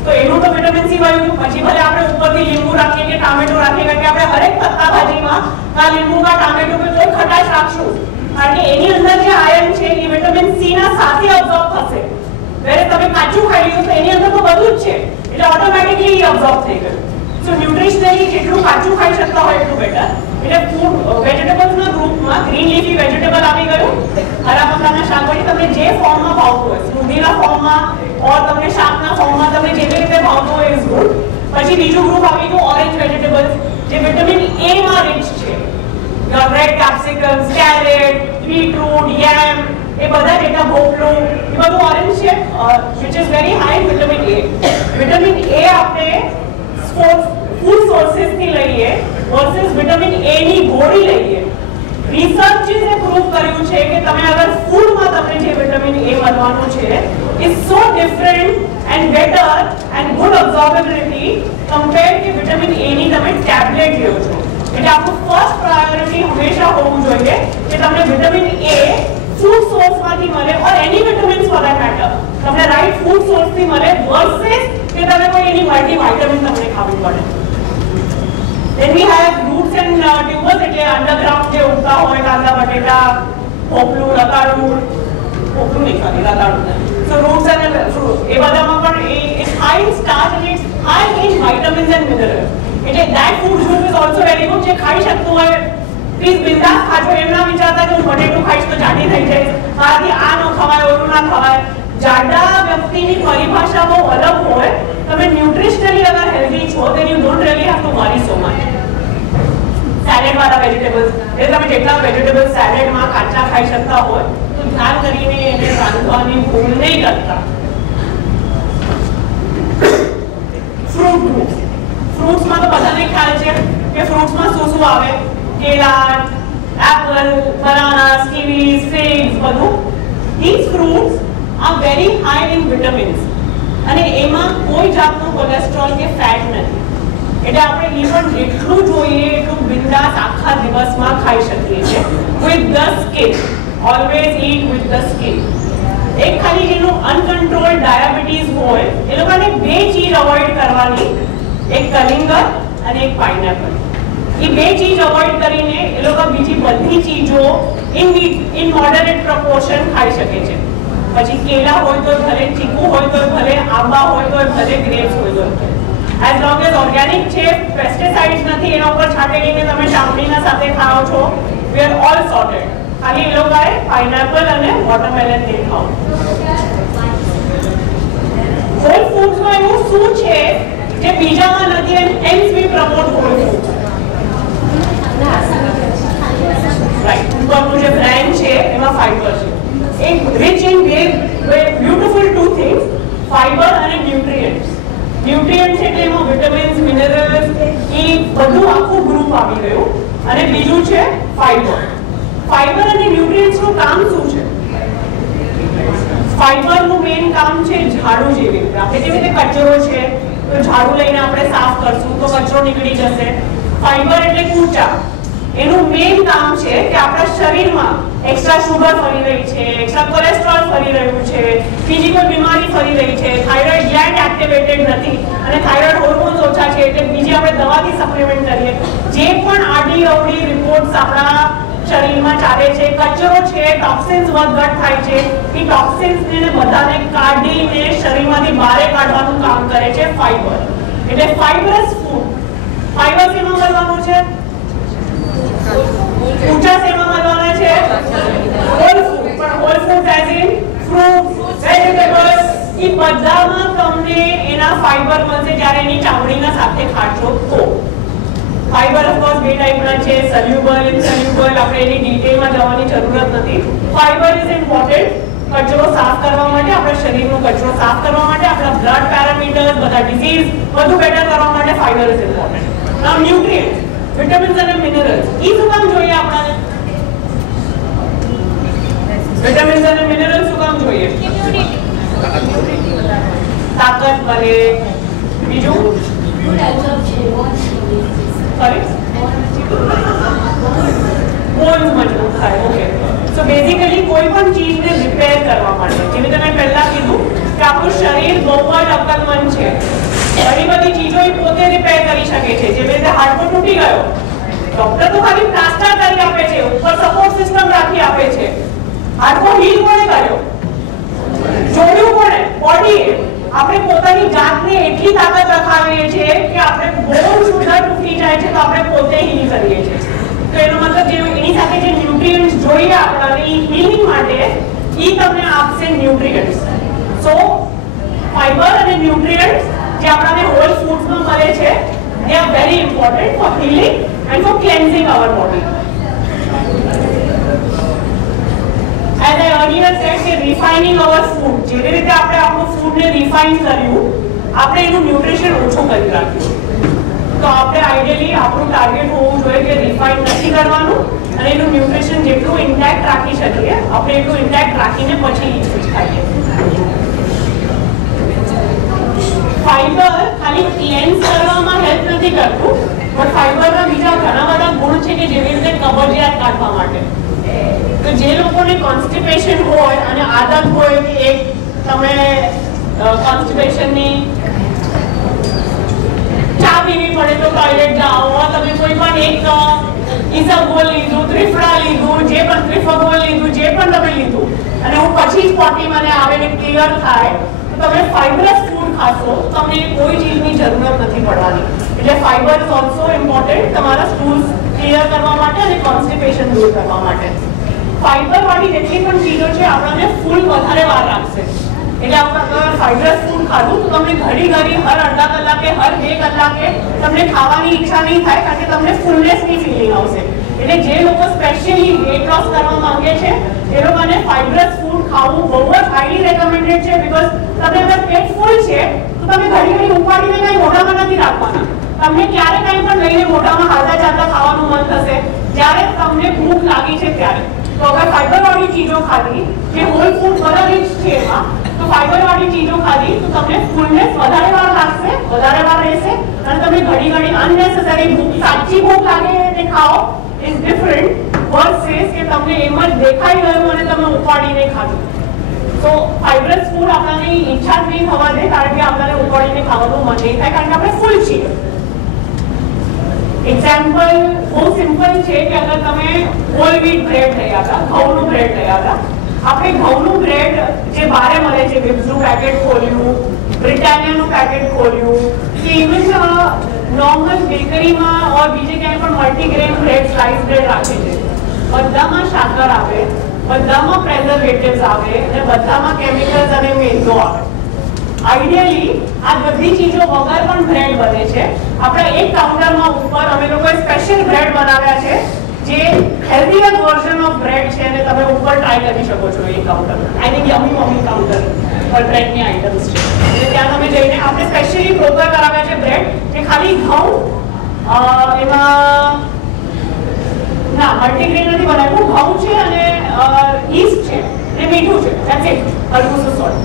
તો એનું તો વિટામિન સી વાળું, પછી ભલે આપણે ઉપરથી લીંબુ રાખીએ કે ટામેટું રાખીએ, કારણ કે આપણે હરેક પત્તા ભાજીમાં આ લીંબુ કા ટામેટું કે કોઈ ખટાશ રાખશું, કારણ કે એની અંદર જે આયર્ન છે એ વિટામિન સી ના સાથે અબ્સોર્બ થશે। જ્યારે તમે કાચું ખાઈ લીધું તો એની અંદર તો બધું જ છે, એટલે ઓટોમેટિકલી અબ્સોર્બ થઈ ગયું। સો ન્યુટ્રિશનલી જેટલું કાચું ખાઈ શકતા હોય એટલું બેટર। એટલે ફૂડ વેજીટેબલ્સના ગ્રુપમાં ગ્રીન લીફી વેજીટેબલ આવી ગયું, હરા મસાલાના શાકભાજી તમને જે ફોર્મમાં ભાવતું હોય, સ્મૂધીના ફોર્મમાં ઓર તમને શાકના ફોર્મમાં તમને જેવી રીતે ભાવતું હોય ઇઝ ગુડ। પછી બીજું ગ્રુપ આવી ગયું ઓરેન્જ વેજીટેબલ્સ, જે વિટામિન એ માં રીચ છે। રેડ કેપ્સિકમ, કેરેટ, બીટરૂટ, યેમ, એ બધા જેટલા ભોપળું એ બધું ઓરેન્જ છે, which is very high in vitamin A। Vitamin A આપણે ફૂડ સોર્સિસ થી લઈએ વર્સિસ વિટામિન એ ની ગોળી લઈએ, રિસર્ચે પ્રૂવ કર્યું છે કે તમે અગર ફૂડમાં તમને જે વિટામિન એ મળવાનું છે is so different and better and good absorbability compared કે વિટામિન એ ની તમે તમને રાઈટ ફૂડ સોર્સથી મળે વર્સેસ કે તમે કોઈ એની મલ્ટીવિટામિન તમને ખાવી પડે. Then we have roots and tubers, એટલે અંડરગ્રાઉન્ડ જે ઉગતા હોય કાંદા બટેટા પોપલું રતાળું પોપલું નહીં ખાલી રતાળું. So roots and fruit એ બધામાં પણ it's high in starch and it's high in vitamins and minerals. એટલે that food group is also very good. જે ખાઈ શકતું હોય પ્લીઝ બિંદાસ ખાજો. એમ ના વિચારતા કે હું બટેટું ખાઈશ તો જાડી થઈ જઈશ, મારાથી આ ન ખવાય ઓલું ના ખવાય. જાડા વ્યક્તિની પરિભાષા બહુ અલગ હોય. તમે ન્યુટ્રિશનલી અગર હેલ્ધી છો then you don't really have to worry so much. Salad વાળા વેજીટેબલ્સ એટલે તમે જેટલા વેજીટેબલ્સ સેલેડમાં કાચા ખાઈ શકતા હોય તો ધ્યાન કરીને એને રાંધવાની ભૂલ નહીં કરતા. ફ્રૂટ ગ્રુપ, ફ્રૂટ્સમાં તો બધાને ખ્યાલ છે કે ફ્રૂટ્સમાં શું શું આવે. કેળા, એપલ, બનાના, કીવીઝ, ફિગ્સ બધું. These fruits are very high in vitamins અને એમાં કોઈ જાતનું કોલેસ્ટ્રોલ કે ફેટ નથી. એટલે આપણે ઇવન જેટલું જોઈએ એટલું બિંદાસ આખા દિવસમાં ખાઈ શકીએ છીએ with the skin. Always eat with the skin. એક ખાલી જેનું અનકન્ટ્રોલ્ડ ડાયાબિટીસ હોય એ લોકોને બે ચીજ અવોઇડ કરવાની, એક કલિંગર અને એક પાઇનેપલ. એ બે ચીજ અવોઇડ કરીને એ લોકો બીજી બધી ચીજો ઇન મોડરેટ પ્રપોર્શન ખાઈ શકે છે. પછી કેળા હોય તો ભલે, ચીકુ હોય તો ભલે, આંબા હોય તો ભલે, ગ્રેપ્સ હોય તો ભલે. એઝ લોંગ એઝ ઓર્ગેનિક છે, પેસ્ટિસાઇડ્સ નથી, એના ઉપર છાંટેલીને તમે ચામડીના સાથે ખાઓ છો, વી આર ઓલ સોર્ટેડ. ખાલી એ લોકોએ પાઇનેપલ અને વોટરમેલન નહીં ખાવું. હોલ ફૂડ્સમાં એવું શું છે જે બીજામાં નથી and hence we promote whole foods. Right, ઉપરનું જે બ્રેન્ચ છે એમાં ફાઈબર છે. એક rich in beautiful two things, fibre અને ન્યુટ્રિયન્ટ્સ. ન્યુટ્રિયન્ટ્સ એટલે એમાં વિટામિન્સ, મિનરલ્સ, એ બધું આખું ગ્રુપ આવી ગયું. અને બીજું છે ફાઈબર. ફાઈબર અને ન્યુટ્રિયન્ટ્સનું કામ શું છે? ફાઈબરનું મેઇન કામ છે ઝાડુ જેવી રીતે. આપણે જેવી રીતે કચરો છે તો ઝાડુ લઈને આપણે સાફ કરશું તો કચરો નીકળી જશે. ફાઈબર એટલે કૂચા. એનું મેઇન કામ છે કે આપણા શરીરમાં એક્સ્ટ્રા શુગર ફરી રહી છે, એક્સ્ટ્રા કોલેસ્ટ્રોલ ફરી રહ્યું છે, બીજી કોઈ બીમારી ફરી રહી છે, થાઇરોઇડ ગ્લેન્ડ એક્ટિવેટેડ નથી અને થાઇરોઇડ હોર્મોન્સ ઓછા છે એટલે બીજી આપણે દવાથી સપ્લિમેન્ટ કરીએ. જે પણ આડી અવળી રિપોર્ટ્સ આપણા શરીરમાં ચાલે છે, કચરો છે, ટોક્સિન્સ વધઘટ થાય છે, એ ટોક્સિન્સને બધાને કાઢીને શરીરમાંથી બહાર કાઢવાનું કામ કરે છે ફાઈબર. એટલે ફાઈબરસ ફૂડ. ફાઈબર શેમાં મળવાનું છે? ઊંચા શેમાં મળવાના છે? Whole food. પણ whole food as in fruit, vegetables, એ બધામાં તમને એના ફાઈબર મળશે જ્યારે એની ચામડીના સાથે ખાશો તો. ફાઈબર ઓફ કોર્સ બે ટાઈપના છે, સોલ્યુબલ, ઇનસોલ્યુબલ. આપણે એની ડિટેલમાં જવાની જરૂરત નથી. ફાઈબર ઇઝ ઇમ્પોર્ટન્ટ કચરો સાફ કરવા માટે, આપણા શરીરનો કચરો સાફ કરવા માટે, આપણા બ્લડ પેરામીટર્સ, બધા ડિઝીઝ બધું બેટર કરવા માટે fibre is important. Now nutrients, vitamins અને મિનરલ્સ, એ શું કામ જોઈએ આપણને? વિટામિન્સ અને મિનરલ્સ શું કામ જોઈએ? તાકાત મળે. બીજું બોન્સ મજબૂત થાય. ઓકે, સો બેઝિકલી કોઈ પણ ચીજને રિપેર કરવા માટે, જેવી તમે પહેલા કીધું કે આપણું શરીર બહુ જ અકલમંદ છે. ઘણી બધી ચીજો એ પોતે રિપેર કરી શકે છે. જેવી રીતે હાડકો તૂટી ગયો, ડોક્ટર તો ખાલી પ્લાસ્ટર કરી આપે છે, ઉપર સપોર્ટ સિસ્ટમ રાખી આપે છે. હાડકો હીલ કોણે કર્યો? જોડ્યું કોણે? બોડીએ. આપણે પોતાની જાતને એટલી તાકાત રખાવીએ છીએ કે આપણે બોન સુધા તૂટી જાય છે તો આપણે પોતે હીલ કરીએ છીએ. તો એનો મતલબ જે એની સાથે જે ન્યુટ્રિયન્ટ્સ જોઈએ આપણને એ હીલિંગ માટે, એ તમને આપશે ન્યુટ્રિયન્ટ્સ. સો ફાઈબર અને ન્યુટ્રિયન્ટ્સ જે આપણને હોલ ફૂડ્સમાં મળે છે, they are very important for healing and for cleansing our body. As I earlier said કે refining our food, જેવી રીતે આપણે આપણું ફૂડને રિફાઇન કર્યું, આપણે એનું ન્યુટ્રિશન ઓછું કરી રાખ્યું. તો આપણે આઈડિયલી આપણું ટાર્ગેટ હોવું જોઈએ કે રિફાઇન નથી કરવાનું અને એનું ન્યુટ્રિશન જેટલું ઇન્ટેક્ટ રાખી શકીએ આપણે એટલું ઇન્ટેક્ટ રાખીને પછી ખાઈએ. ફાઈબર ખાલી ક્લેન્સ કરવામાં હેલ્પ નથી કરતું, પણ ફાઈબરના બીજા ઘણા બધા ગુણ છે કે જેવી રીતે કબજિયાત કાઢવા માટે. તો જે લોકોને કોન્સ્ટિપેશન હોય અને આદત હોય કે એક તમે કોન્સ્ટિપેશનની ચા પીવી પડે તો ટોયલેટ જાઓ, તમે કોઈ પણ એક ઈસબગોલ લીધું, ત્રિફળા લીધું, જે પણ ત્રિફગોલ લીધું, જે પણ તમે લીધું અને હું પછી જ પોટી મને આવે ને ક્લિયર થાય તો તમે ફાઇબરસ ફૂડ ખાશો તો તમને કોઈ ચીજની જરૂરત નથી પડવાની. એટલે ફાઇબર ઇઝ ઓલ્સો ઇમ્પોર્ટન્ટ તમારા સ્ટૂલ્સ ક્લિયર કરવા માટે અને કોન્સ્ટિપેશન દૂર કરવા માટે. ફાઇબર વાળી જેટલી પણ ચીજો છે આપણને ફૂલ વધારે વાર રાખશે. એટલે આપણે ફાઇબરસ ફૂડ ખાધું તો તમને ઘડી ઘડી હર અડધા કલાકે હર 2 કલાકે તમને ખાવાની ઈચ્છા નહીં થાય કારણ કે તમને ફૂલનેસની ફિલિંગ આવશે. એટલે જે લોકો સ્પેશિયલી વેટ લોસ કરવા માંગે છે એ લોકોને ફાઇબરસ ફૂડ ખાવું બહુ જ હાઈલી રેકમેન્ડેડ છે. બીકોઝ તમને અગર પેટ ફૂલ છે તો તમે ઘડી ઘડી ઉપાડીને કઈ મોઢામાં નથી રાખવાના. તમને ક્યારે કઈ પણ લઈને મોઢામાં હાલતા ચાલતા ખાવાનું મન થશે જ્યારે તમને ભૂખ લાગી છે ત્યારે. તો અગર ફાઇબર વાળી ચીજો ખાધી જે હોલ ફૂડ બધા રીચ છે એમાં તો ફાઇબર વાળી ચીજો ખાધી તો તમને ફૂલનેસ વધારે વાર લાગશે, વધારે વાર રહેશે અને તમે ઘડી ઘડી અનનેસેસરી ભૂખ, સાચી ભૂખ લાગે ને ખાઓ ઇઝ ડિફરન્ટ વર્સેસ કે તમને એમ જ દેખાઈ ગયું અને તમે ઉપાડીને ખાધું. તો ફાઇબરસ ફૂડ આપણને ઈચ્છા જ નહીં થવા દે કારણ કે આપણને ઉપાડીને ખાવાનું મન નહીં થાય કારણ કે આપણે ફૂલ છીએ. એક્ઝામ્પલ બહુ સિમ્પલ છે કે અગર તમે હોલ વ્હીટ બ્રેડ લઈ આવ્યા, ઘઉંનું બ્રેડ લઈ આવ્યા, આપણે ઘઉંનું બ્રેડ જે બારે મળે છે, વિબ્સનું પેકેટ ખોલ્યું, બ્રિટાનિયાનું પેકેટ ખોલ્યું કે ઇવન નોર્મલ બેકરીમાં ઓર બીજે ક્યાંય પણ મલ્ટીગ્રેન બ્રેડ, સ્લાઇસ બ્રેડ રાખે છે, બધામાં સાકર આવે, બધામાં પ્રેઝર્વેટિવ્સ આવે અને બધામાં કેમિકલ્સ અને મેંદો આવે. આઈડિયલી આ બધી ચીજો વગર પણ બ્રેડ બને છે. આપણે એક કાઉન્ટરમાં ઉપર અમે લોકોએ સ્પેશિયલ બ્રેડ બનાવ્યા છે જે હેલ્ધીયર વર્ઝન ઓફ બ્રેડ છે અને તમે ઉપર ટ્રાય કરી શકો છો. એ counter I think yummy mummy counter પર બ્રેડની આઇટમ્સ છે એટલે ત્યાં તમે જઈને આપણે સ્પેશિયલી પ્રોપર કરાવ્યા છે બ્રેડ જે ખાલી ઘઉં એમાં ના મલ્ટીગ્રેન નથી બનાવ્યું, ઘઉં છે અને ઈસ્ટ છે અને મીઠું છે, ધેટ્સ ઇટ, હલકું સોલ્ટ.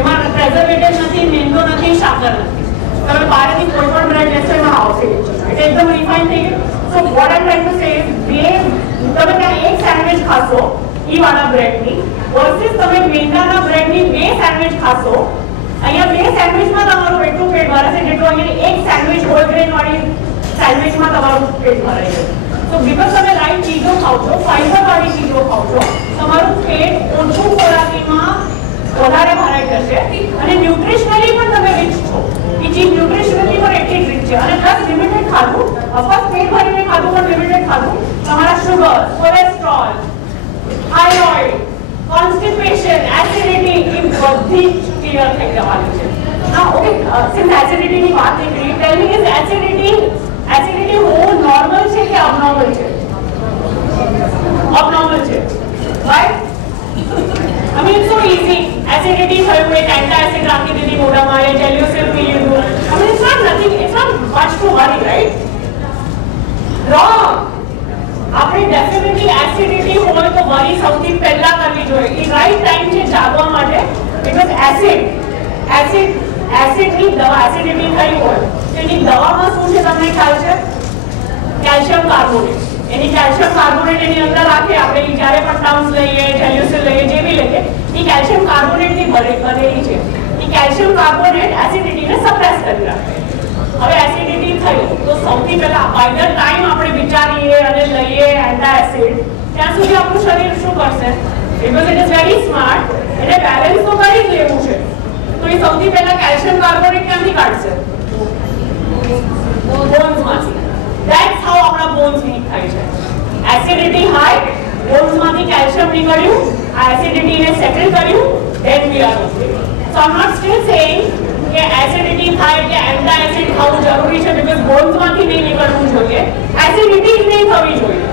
એમાં પ્રેઝર્વેટિવ નથી, મેંદો નથી, સાકર નથી. તમે બહારથી કોઈ પણ બ્રેડ લેશો એમાં આવશે એટલે એકદમ રિફાઇન થઈ ગયું. So what I trying to say is તમે ત્યાં એક સેન્ડવિચ ખાશો ઈ વાળા બ્રેડની વર્સિસ તમે મેંદાના બ્રેડની 2 સેન્ડવિચ ખાશો. અહીંયા 2 સેન્ડવિચમાં તમારું એટલું પેટ ભરાશે જેટલું અહીંયા એક સેન્ડવિચ હોલ ગ્રેન વાળી સેન્ડવિચમાં તમારું પેટ ભરાઈ જશે. તો બીકોઝ તમે રાઈટ ચીજો ખાવ છો, ફાઇબર વાળી ચીજો ખાવ છો, તમારું પેટ ઓછું ખોરાકીમાં વધારે ભરાઈ જશે અને ન્યુટ્રિશનલી પણ તમે રીચ છો. એ ચીજ ન્યુટ્રિશનલી પણ એટલી જ રીચ છે અને પ્લસ લિમિટેડ ખાધું, ઓફકોર્સ પેટ ભરીને ખાધું પણ લિમિટેડ ખાધું, તમારા sugar, cholesterol, thyroid, constipation, acidity એ બધી ક્લિયર થઈ જવાની છે. હા ઓકે, સિન્સ એસિડિટીની વાત નીકળી, ટેલ મી ઇઝ એસિડિટી હો નોર્મલ છે કે અબનોર્મલ છે? અબનોર્મલ છે, right? I mean, it's so easy. Acidity થયું એક એન્ટાસિડ રાખી દીધી મોઢામાં, એ જેલ્યુસિલ પી લીધું. I mean, it's not nothing, it's not much to worry, right? Wrong. આપણે ડેફિનેટલી એસિડિટી હોય તો વરી સૌથી પહેલા કરવી જોઈએ. એ રાઈટ ટાઈમ છે જાગવા માટે બીકોઝ એસિડની દવા, એસિડિટી થઈ હોય તેની દવામાં શું છે તમને ખ્યાલ છે? Calcium carbonate. એની કેલ્શિયમ કાર્બોનેટ એની અંદર રાખે આપણે જ્યારે પણ ટમ્સ લઈએ, જેલ્યુસિલ લઈએ, જે બી લઈએ, એ કેલ્શિયમ કાર્બોનેટથી બનેલી છે. એ કેલ્શિયમ કાર્બોનેટ એસિડિટીને સપ્રેસ કરી રાખે. હવે એસિડિટી થયું તો સૌથી પહેલા બાય ધ ટાઈમ આપણે વિચારીએ અને લઈએ એન્ટાસિડ ત્યાં સુધી આપણું શરીર શું કરશે? Because it is very smart, એટલે બેલેન્સ તો કરી જ લેવું છે. તો એ સૌથી પહેલા કેલ્શિયમ કાર્બોનેટ ક્યાંથી કાઢશે? બોન્સમાંથી. That's how આપણા બોન્સ વીક થાય છે. એસિડિટી હાઈ, બોન્સમાંથી કેલ્શિયમ નીકળ્યું, આ એસિડિટીને સેટલ કર્યું, then we are okay. So I'm not still saying કે એસિડિટી થાય કે એન્ટાસિડ ખાવું જરૂરી છે બીકોઝ બોન્સમાંથી નહીં નીકળવું જોઈએ. એસિડિટી જ નહીં થવી જોઈએ.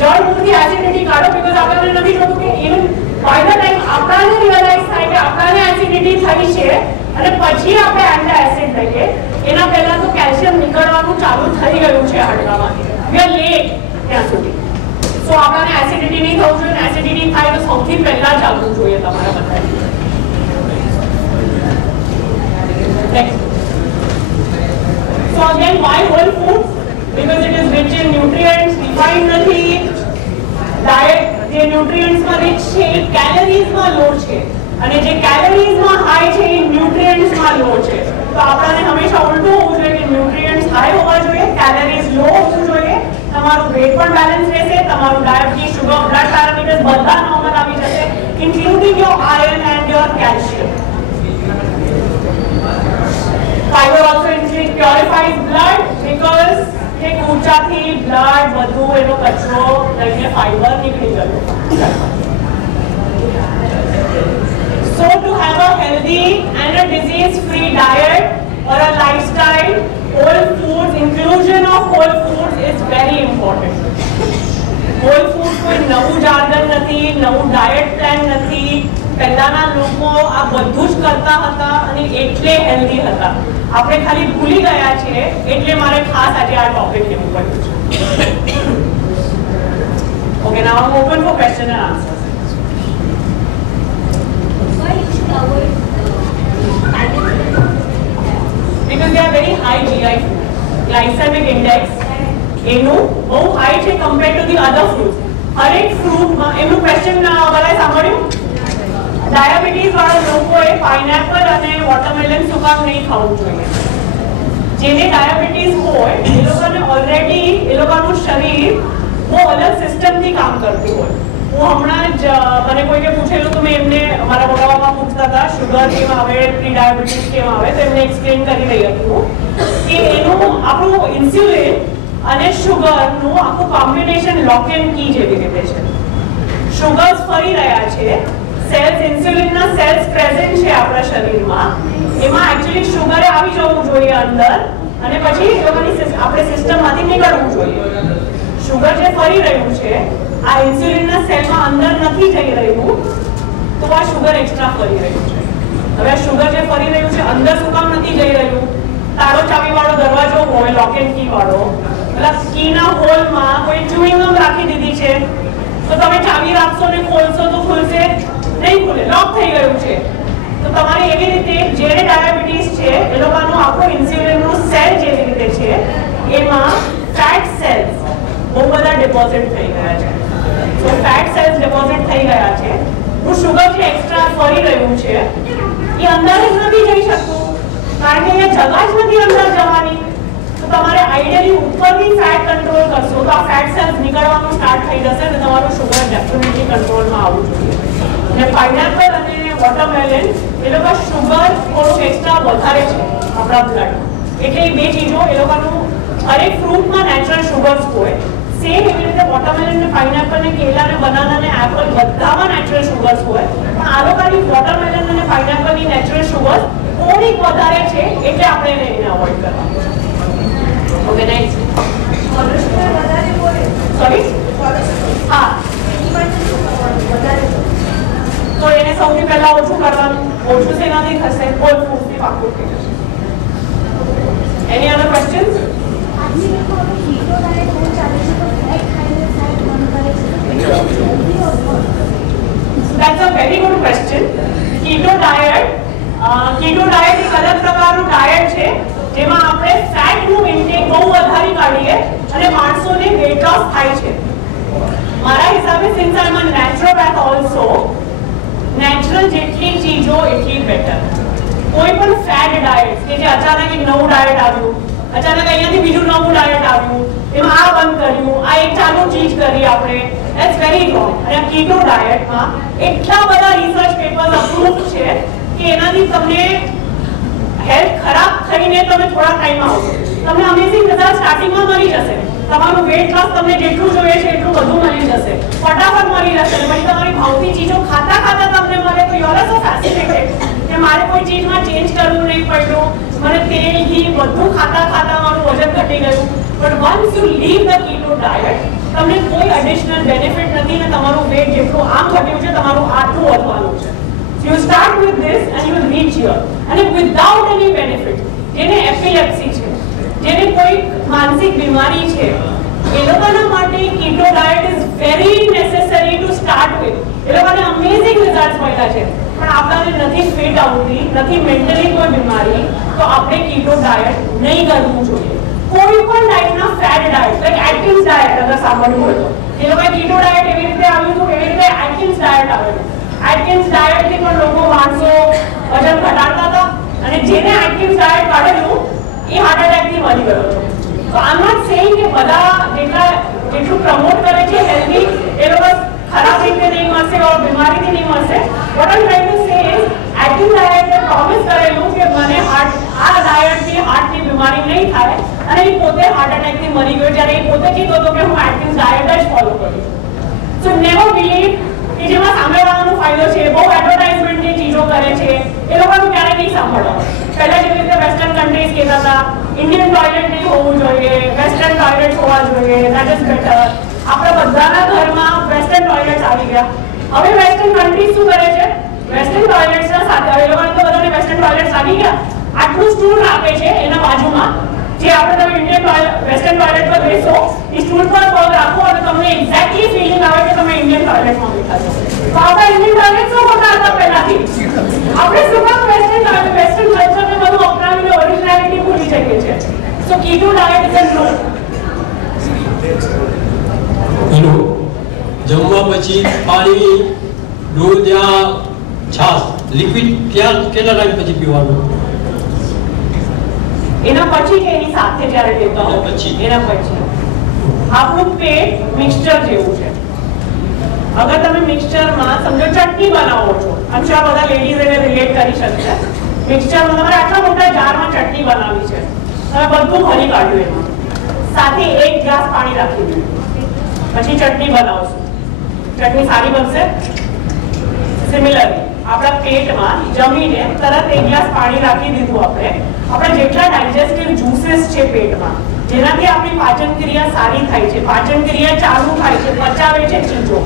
જળ મૂળથી એસિડિટી કાઢો બીકોઝ આપણને નથી જોતું કે ઇવન બાય ધ ટાઈમ આપણને રિયલાઇઝ થાય કે આપણને એસિડિટી થઈ છે અને પછી આપણે એન્ટાસિડ લઈએ એના પહેલા તો કેલ્શિયમ નીકળવાનું ચાલુ થઈ ગયું છે હાડકામાંથી. વી આર લેટ ત્યાં સુધી. સો આપણને એસિડિટી નહીં થવું જોઈએ. એસિડિટી થાય તો સૌથી પહેલા ચાલવું જોઈએ તમારા બધાને. So again, why whole foods? Because it is rich in nutrients, refined નથી. Diet જે nutrients માં rich છે, calories માં low છે અને જે કેલરીઝમાં હાઈ છે એ ન્યુટ્રિયન્ટ્સમાં લો છે. તો આપણને હંમેશા ઉલટું હોવું જોઈએ કે ન્યુટ્રિયન્ટ્સ હાઈ હોવા જોઈએ, કેલરીઝ લો હોવું જોઈએ. તમારું વેટ પણ બેલેન્સ રહેશે, તમારું ડાયાબિટીસ, શુગર, બ્લડ પેરામીટર્સ બધા નોર્મલ આવી જશે, including your iron and your calcium. Fiber also purifies blood because કે ઊંચાથી બ્લડ બધું એનો કચરો લઈને ફાઈબર નીકળી ગયો. So to have a healthy and a disease-free diet or a lifestyle, whole foods, inclusion of whole foods is very important. Whole foods કોઈ નવું jargon નથી, નવું ડાયટ પ્લાન નથી. પહેલાના લોકો આ બધું જ કરતા હતા અને એટલે હેલ્ધી હતા. આપણે ખાલી ભૂલી ગયા છીએ એટલે મારે ખાસ આજે આ ટોપિક લેવું પડ્યું છે. Okay, now I'm open for question and answers. Why you should avoid Because they are very high GI food. Glycemic index એનું બહુ હાઈ છે compared to the other fruits. હરેક ફ્રૂટમાં એનું ક્વેશ્ચન બધાએ સાંભળ્યું? ડાયાબિટીસ વાળા લોકોએ પાઇનેપલ અને વોટરમેલન શું કામ નહીં ખાવું જોઈએ? જેને ડાયાબિટીસ હોય એ લોકોને ઓલરેડી એ લોકોનું શરીર બહુ અલગ સિસ્ટમથી કામ કરતું હોય. હું હમણાં જ મને કોઈને પૂછેલું તો મેં એમને અમારા બોલાવવામાં પૂછતા હતા શુગર કેમ આવે, પ્રી ડાયાબિટીસ કેમ આવે, તો એમને એક્સપ્લેન કરી રહી હતી કે એનું આપણું ઇન્સ્યુલિન અને શુગરનું આખું કોમ્બિનેશન લોક એન્ડ કી જેવી રીતે છે. શુગર્સ ફરી રહ્યા છે, સેલ્સ ઇન્સ્યુલિનના સેલ્સ પ્રેઝન્ટ છે આપણા શરીરમાં, એમાં એક્ચ્યુઅલી શુગરે આવી જવું જોઈએ અંદર અને પછી આપણે સિસ્ટમમાંથી નીકળવું જોઈએ. શુગર જે ફરી રહ્યું છે આ ઇન્સ્યુલિનના સેલમાં અંદર નથી જઈ રહ્યું તો આ શુગર એક્સ્ટ્રા ફરી રહ્યું છે. હવે આ શુગર જે ફરી રહ્યું છે અંદર શું કામ નથી જઈ રહ્યું? તાળો ચાવી વાળો દરવાજો હોય, લોક એન્ડ કી વાળો, એટલે કીના હોલમાં કોઈ ચ્યુઇંગમ રાખી દીધી છે તો તમે ચાવી રાખશો ને ખોલશો તો ખુલશે નહીં, ખુલે, લોક થઈ ગયું છે. તો તમારે એવી રીતે જેને ડાયાબિટીસ છે એ લોકોનું આખું ઇન્સ્યુલિનનું સેલ જેવી રીતે છે એમાં ફેટ સેલ્સ બહુ બધા ડિપોઝિટ થઈ ગયા છે. તો ફેટ સેલ્સ ડિપોઝિટ થઈ ગયા છે. હું શુગર જે એક્સ્ટ્રા ફરી રહ્યું છે એ અંદર જ નથી જઈ શકતું કારણ કે અહીંયા જગા જ નથી અંદર જવાની. તો તમારે આઈડિયલી ઉપરથી ફેટ કંટ્રોલ કરશો તો આ ફેટ સેલ્સ નીકળવાનું સ્ટાર્ટ થઈ જશે અને તમારું શુગર ડેફિનેટલી કંટ્રોલમાં આવવું જોઈએ. અને પાઇનેપલ અને વોટરમેલન એ લોકો શુગર થોડુંક એક્સ્ટ્રા વધારે છે આપણા બ્લડ, એટલે એ બે ચીજો એ લોકોનું હરેક ફ્રૂટમાં નેચરલ શુગર્સ હોય. સેમ એવી રીતે વોટરમેલન ને પાઇનેપલ ને કેલા ને બનાના ને એપલ બધામાં નેચરલ શુગર્સ હોય, પણ આ લોકોની વોટરમેલન અને પાઇનેપલની નેચરલ શુગર થોડીક વધારે છે એટલે આપણે એને અવોઇડ કરવાનું. Okay, next. સોરી, હા, તો એને સૌથી પહેલા ઓછું કરવાનું. ઓછું શેનાથી થશે? હોલ ફૂડથી પાકું થઈ જશે. એની અધર questions? That's a very good question. Keto diet એક અલગ પ્રકારનું ડાયટ છે જેમાં આપણે ફેટનું ઇન્ટેક બહુ વધારી કાઢીએ અને માણસોને વેટ લોસ થાય છે. મારા હિસાબે સિન્સ આઈ એમ અ નેચરોપેથ ઓલ્સો, નેચરલ જેટલી ચીજો એટલી બેટર. કોઈ પણ ફેટ ડાયટ કે જે અચાનક એક નવું ડાયટ આવ્યું, અચાનક અહીંયાથી બીજું નવું ડાયટ આવ્યું, એમાં આ બંધ કર્યું, આ એક ચાલુ ચીજ કરી આપણે, ધેટ્સ વેરી રોંગ. અને આ કીટો ડાયટમાં એટલા બધા રિસર્ચ પેપર્સ અપ્રૂવ છે કે એનાથી તમને હેલ્થ ખરાબ થઈને તમે થોડા ટાઈમમાં આવશો, તમને અમેઝિંગ રિઝલ્ટ સ્ટાર્ટિંગમાં મળી જશે. તમારું વેટ લોસ તમને જેટલું જોઈએ છે એટલું બધું મળી જશે, ફટાફટ મળી જશે. અને પછી તમારી ભાવતી ચીજો ખાતા ખાતા તમને મળે તો યુ આર સો ફેસિનેટેડ કે મારે કોઈ ચીજમાં ચેન્જ કરવું નહીં પડ્યું, મને તેલ ઘી બધું ખાતા ખાતા મારું વજન ઘટી ગયું. But once you leave the keto diet તમને કોઈ એડિશનલ બેનિફિટ નથી ને તમારું વેટ જેટલું આમ ઘટ્યું છે તમારું આટલું વધવાનું છે. You start with this and you will reach here and without any benefit. જેને એપિલેપ્સી છે, જેને કોઈ માનસિક બીમારી છે, એ લોકોના માટે keto diet is very necessary to start with. એ લોકોને અમેઝિંગ રિઝલ્ટ્સ મળ્યા છે, પણ આપણને નથી ફિટ આવતી, નથી મેન્ટલી કોઈ બીમારી, તો આપણે કીટો ડાયટ નહીં કરવું જોઈએ. કોઈ પણ ટાઈપના fat diet like Atkins diet અગર સાંભળ્યું હોય તો એ લોકોએ કીટો ડાયટ એવી રીતે આવ્યું હતું, એવી રીતે એટકિન્સ ડાયટ આવેલું. એટકિન્સ ડાયટ થી પણ લોકો માણસો વજન ઘટાડતા હતા અને જેને એટકિન્સ ડાયટ કાઢેલું એ હાર્ટ એટેક થી મરી ગયો હતો. તો આઈ એમ નોટ સેઇંગ કે બધા જેટલું પ્રમોટ કરે છે હેલ્ધી એ લોકો ખરાબ રીતે નહીં મળશે ઓર બીમારીથી નહીં મળશે. What I trying to say is Atkins ડાયટે પ્રોમિસ કરેલું કે મને આ ડાયટથી હાર્ટની બીમારી નહીં થાય અને એ પોતે હાર્ટ એટેકથી મરી ગયો જ્યારે એ પોતે કીધો હતો કે હું એટકિન્સ ડાયટ જ ફોલો કરું. સો નેવર બિલીવ કે જેમાં સામેવાળાનો ફાયદો છે બહુ એડવર્ટાઇઝમેન્ટની ચીજો કરે છે એ લોકોનું ક્યારેય નહીં સાંભળવાનું. પહેલા જેવી રીતે વેસ્ટર્ન કન્ટ્રીઝ કહેતા હતા ઇન્ડિયન ટોયલેટ નહીં હોવું જોઈએ, વેસ્ટર્ન ટોયલેટ હોવા જોઈએ, ધેટ ઇઝ બેટર. આપણા બધાના ઘરમાં વેસ્ટર્ન ટોયલેટ્સ આવી ગયા. હવે વેસ્ટર્ન કન્ટ્રીઝ શું કરે છે? વેસ્ટર્ન ટોયલેટ્સના સાથે એ લોકોને તો બધાને વેસ્ટર્ન ટોયલેટ્સ આવી ગયા. આટલું સ્ટૂલ આપે છે એના બાજુમાં જે આપણે તમે ઇન્ડિયન વેસ્ટર્ન ટોયલેટ પર બેસો એ સ્ટૂલ પર પગ રાખો અને તમને એક્ઝેક્ટલી ફીલિંગ આવે કે તમે ઇન્ડિયન ટોયલેટમાં બેઠા છો. તો આપણા ઇન્ડિયન ટોયલેટ શું હોતા હતા પહેલાથી? આપણે શું કામ વેસ્ટર્ન કલ્ચરને બધું અપનાવીને ઓરિજિનાલિટી ભૂલી જઈએ છીએ? સો કીટો ડાયટ ઇઝ અ નો. જમવા પછી પાણી, દૂધ યા છાશ લિક્વિડ કેટલા ટાઈમ પછી પીવાનું? એના પછી કે એની સાથે જ્યારે લેતા હો એના પછી. આપણું પેટ મિક્સચર જેવું છે. અગર તમે મિક્સચરમાં સમજો ચટણી બનાવો છો, I'm sure બધા લેડીઝ એને રિલેટ કરી શકશે. મિક્સચરમાં તમારે આટલા મોટા જારમાં ચટણી બનાવી છે, તમે બધું ભરી કાઢ્યું એમાં, સાથે 1 ગ્લાસ પાણી રાખી દીધું, પછી ચટણી બનાવશો, ચટણી સારી બનશે? સિમિલરલી આપણા પેટમાં જમીને તરત 1 ગ્લાસ પાણી રાખી દીધું આપણે જેટલા ડાયજેસ્ટિવ જ્યુસીસ છે પેટમાં જેનાથી આપણી પાચન ક્રિયા સારી થાય છે, પાચન ક્રિયા ચાલુ થાય છે, પચાવે છે ચીજો,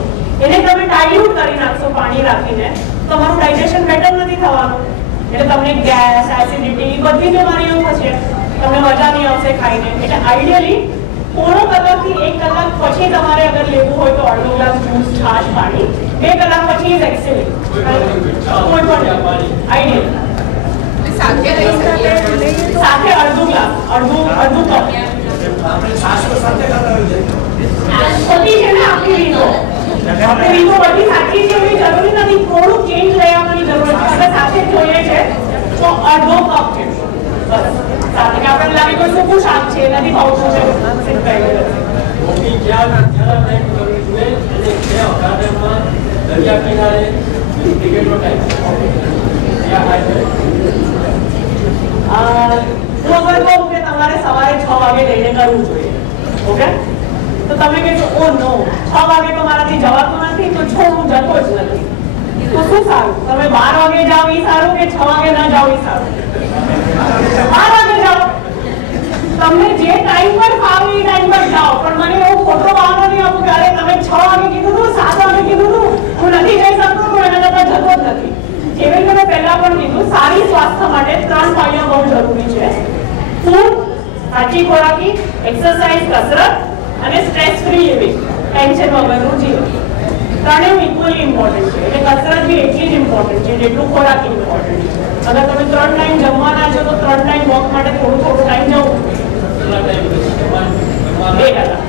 એને તમે ડાયલ્યુટ કરી નાખશો પાણી રાખીને, તમારું ડાયજેશન બેટર નથી થવાનું. એટલે તમને ગેસ, એસિડિટી બધી બીમારીઓ થશે, તમને મજા નહીં આવશે ખાઈને. એટલે આઈડિયલી પોણો કલાકથી 1 કલાક પછી તમારે અગર લેવું હોય તો અડધો ગ્લાસ જ્યુસ, છાશ, પાણી, 2 કલાક પછી ઇઝ એક્સેલેન્ટ. કોઈ પણ આઈડિયલ સાથે અડધું ગ્લાસ, અડધું કપ બધી છે ને આપણી રીતો બધી સાચી છે એવી જરૂરી નથી. થોડું ચેન્જ લઈ આવવાની જરૂર છે. અગર સાથે જોઈએ છે તો અડધો કપ છે બસ. સાથે કે આપણે લાગે કોઈ સૂકું શાક છે નથી ભાવતું છે દરિયા કિનારે ક્રિકેટનો ટાઈમ હું અગર કહું કે તમારે સવારે 6 વાગે લઈને કરવું જોઈએ, ઓકે, તો તમે કહેશો ઓ નો 6 વાગે તો મારાથી જવાતું નથી, તો હું જતો જ નથી, તો શું સારું? તમે 12 વાગે જાઓ એ સારું કે 6 વાગે ના જાઓ એ સારું? 12 વાગે જાઓ. તમને જે ટાઈમ પર ફાવે એ ટાઈમ પર જાઓ, પણ મને એવું ખોટો બહાનો નહીં આપો કે અરે તમે 6 વાગે કીધું હતું, 7 વાગે કીધું હતું, હું નથી જઈ શકતો, હું એના કરતા જતો જ નથી. જેવી રીતે મેં પહેલા પણ કીધું, સારી સ્વાસ્થ્ય માટે 3 પાયા બહુ જરૂરી છે: ફૂડ, સાચી ખોરાકી, એક્સરસાઇઝ, કસરત અને સ્ટ્રેસ ફ્રી લિવિંગ, ટેન્શન વગરનું જીવન. ત્રણેય ઇક્વલી ઇમ્પોર્ટન્ટ છે. એટલે કસરત બી એટલી જ ઇમ્પોર્ટન્ટ છે જેટલું ખોરાક ઇમ્પોર્ટન્ટ છે. અગર તમે 3 ટાઈમ જમવાના છો તો 3 ટાઈમ વોક માટે થોડું ટાઈમ જવું. 2 કલાક.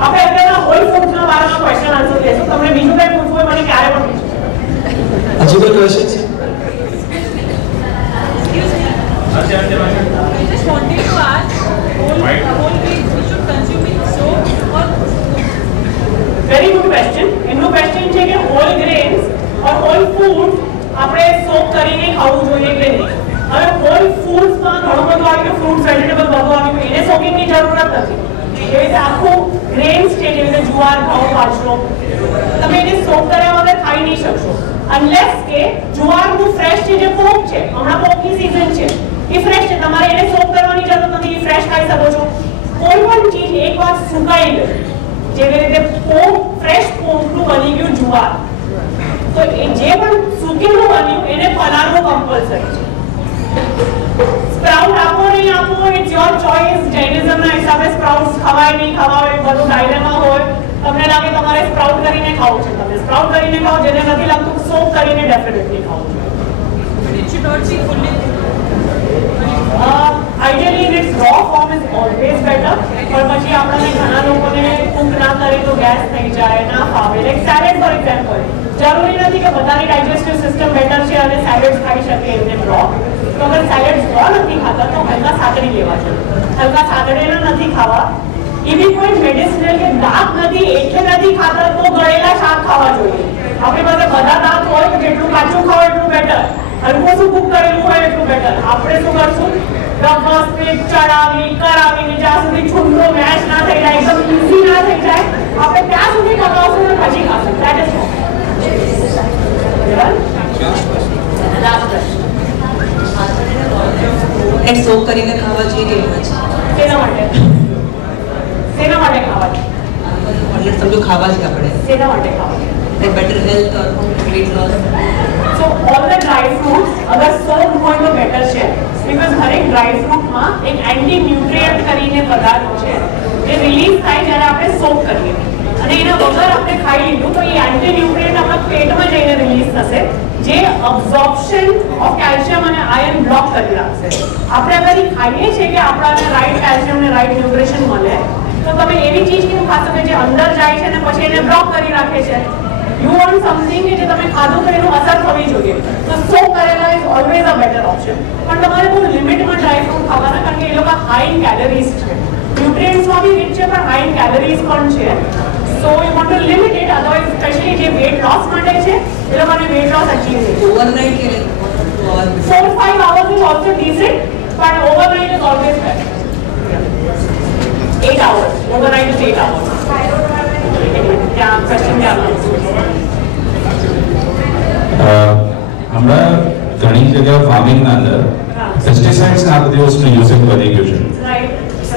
આપણે અત્યારે હોલ ફૂડના બારામાં ક્વેશ્ચન આન્સર લેશું. તમને બીજું કંઈ પૂછવું હોય મને ક્યારે પણ પૂછો. હજુ કોઈ ક્વેશ્ચન છે? I just wanted to ask, whole grains we should consume in soap or very good question. એમનું ક્વેશ્ચન છે કે હોલ ગ્રેન્સ ઓર હોલ ફૂડ આપણે સોક કરીને ખાવું જોઈએ કે નહીં. હવે હોલ ફૂડ્સમાં ઘણું બધું આવી ગયું, ફ્રૂટ્સ, વેજીટેબલ બધું આવી ગયું, એને સોકિંગની જરૂરત નથી. એવી રીતે આખું ગ્રેન્સ છે જેવી રીતે જુવાર, ઘઉં, બાજરો, તમે એને સોક કર્યા વગર ખાઈ નહીં શકશો અનલેસ કે જુવારનું ફ્રેશ છે જે પોક છે, હમણાં પોકની સીઝન છે, એ ફ્રેશ છે, તમારે એને સોક કરવાની જરૂર નથી, એ ફ્રેશ ખાઈ શકો છો. કોઈ પણ ચીજ એકવાર સુકાઈ ગઈ, જેવી રીતે પોક, ફ્રેશ પોકનું બની ગયું જુવાર, તો એ જે પણ સૂકેલું બન્યું એને પલાળવું કમ્પલસરી છે. સ્પ્રાઉટ આપો નહીં આપો ઇટ્સ યોર ચોઇસ. જૈનિઝમના હિસાબે સ્પ્રાઉટ્સ ખવાય નહીં ખવાય બધું ડાયલેમા હોય. તમને લાગે તમારે સ્પ્રાઉટ કરીને ખાવું છે, તમે સ્પ્રાઉટ કરીને ખાઓ. જેને નથી લાગતું સોક કરીને ડેફિનેટલી ખાવું છે. it should not be fully ideally in its raw form is always better. પણ પછી આપણને ઘણા લોકોને કુક ના કરી તો તો ગેસ થઈ જાય ના ફાવે. લાઈક સેલેડ ફોર એક્ઝામ્પલ, જરૂરી નથી કે બધાની ડાયજેસ્ટિવ સિસ્ટમ બેટર છે અને સેલેડ ખાઈ શકે એમને બ્રો. તો અગર સેલેડ બ્રો નથી ખાતા તો હલકા સાતડી લેવા જોઈએ. હલકા સાતડેના નથી ખાવા. એવી કોઈ મેડિસિનલ કે દાંત નથી એટલે નથી ખાતા તો ગળેલા શાક ખાવા જોઈએ. આપણી પાસે બધા દાંત હોય તો જેટલું કાચું ખાવ એટલું બેટર, હલકું શું કુક કરેલું હોય એટલું બેટર. આપણે શું કરશું, વ્યવસ્થિત ચડાવી કરાવીને જ્યાં સુધી છુંદો મેશ ના થઈ જાય, એકદમ ઈઝી ના થઈ જાય, આપણે ત્યાં સુધી પકાવશું ને પછી ખાશું. ધેટ ઇઝ એક સોક કરીને ખાવા જોઈએ કે એમ જ શેના માટે ખાવા છે? એટલે સમજો ખાવા છે આપણે શેના માટે ખાવા છે? like better health or weight loss. So all the dry fruits अगर soaked હોય તો better છે, because હરેક dry fruit માં એક એન્ટી ન્યુટ્રિયન્ટ કરીને પદાર્થ છે જે રિલીઝ થાય જ્યારે આપણે સોક કરીએ, અને એના વગર આપણે ખાઈ લીધું તો એ એન્ટી ન્યુટ્રિયન્ટ આપણા પેટમાં જઈને રિલીઝ થશે જે અબ્ઝોર્પ્શન ઓફ કેલ્શિયમ અને આયર્ન બ્લોક કરી રાખશે. આપણે અગર એ ખાઈએ છીએ કે આપણાને રાઈટ કેલ્શિયમ અને રાઈટ ન્યુટ્રિશન મળે તો તમે એવી ચીજ કેમ ખાશો કે જે અંદર જાય છે અને પછી એને બ્લોક કરી રાખે છે? You want something કે જે તમે ખાધું તો એનું અસર થવી જોઈએ. તો સોક કરેલા is always a better option. પણ તમારે બહુ લિમિટમાં ડ્રાય ફ્રૂટ ખાવાના, કારણ કે એ લોકો હાઈ ઇન કેલરીઝ છે, ન્યુટ્રિયન્ટ્સમાં બી રીચ છે પણ હાઈ ઇન કેલરીઝ પણ છે. So you want to limit it, otherwise specially જે વેટ લોસ માટે છે એ લોકોને વેટ લોસ અચીવ નહીં. Overnight કે 4-5 hours is also decent, but overnight is always better. 8 hours. Overnight is 8 hours. क्या क्वेश्चन क्या हमारा घनी जगह फार्मिंग में अंदर पेस्टिसाइड्स ना बધી વસ્તુ યુઝિંગ કરી ગયું છે,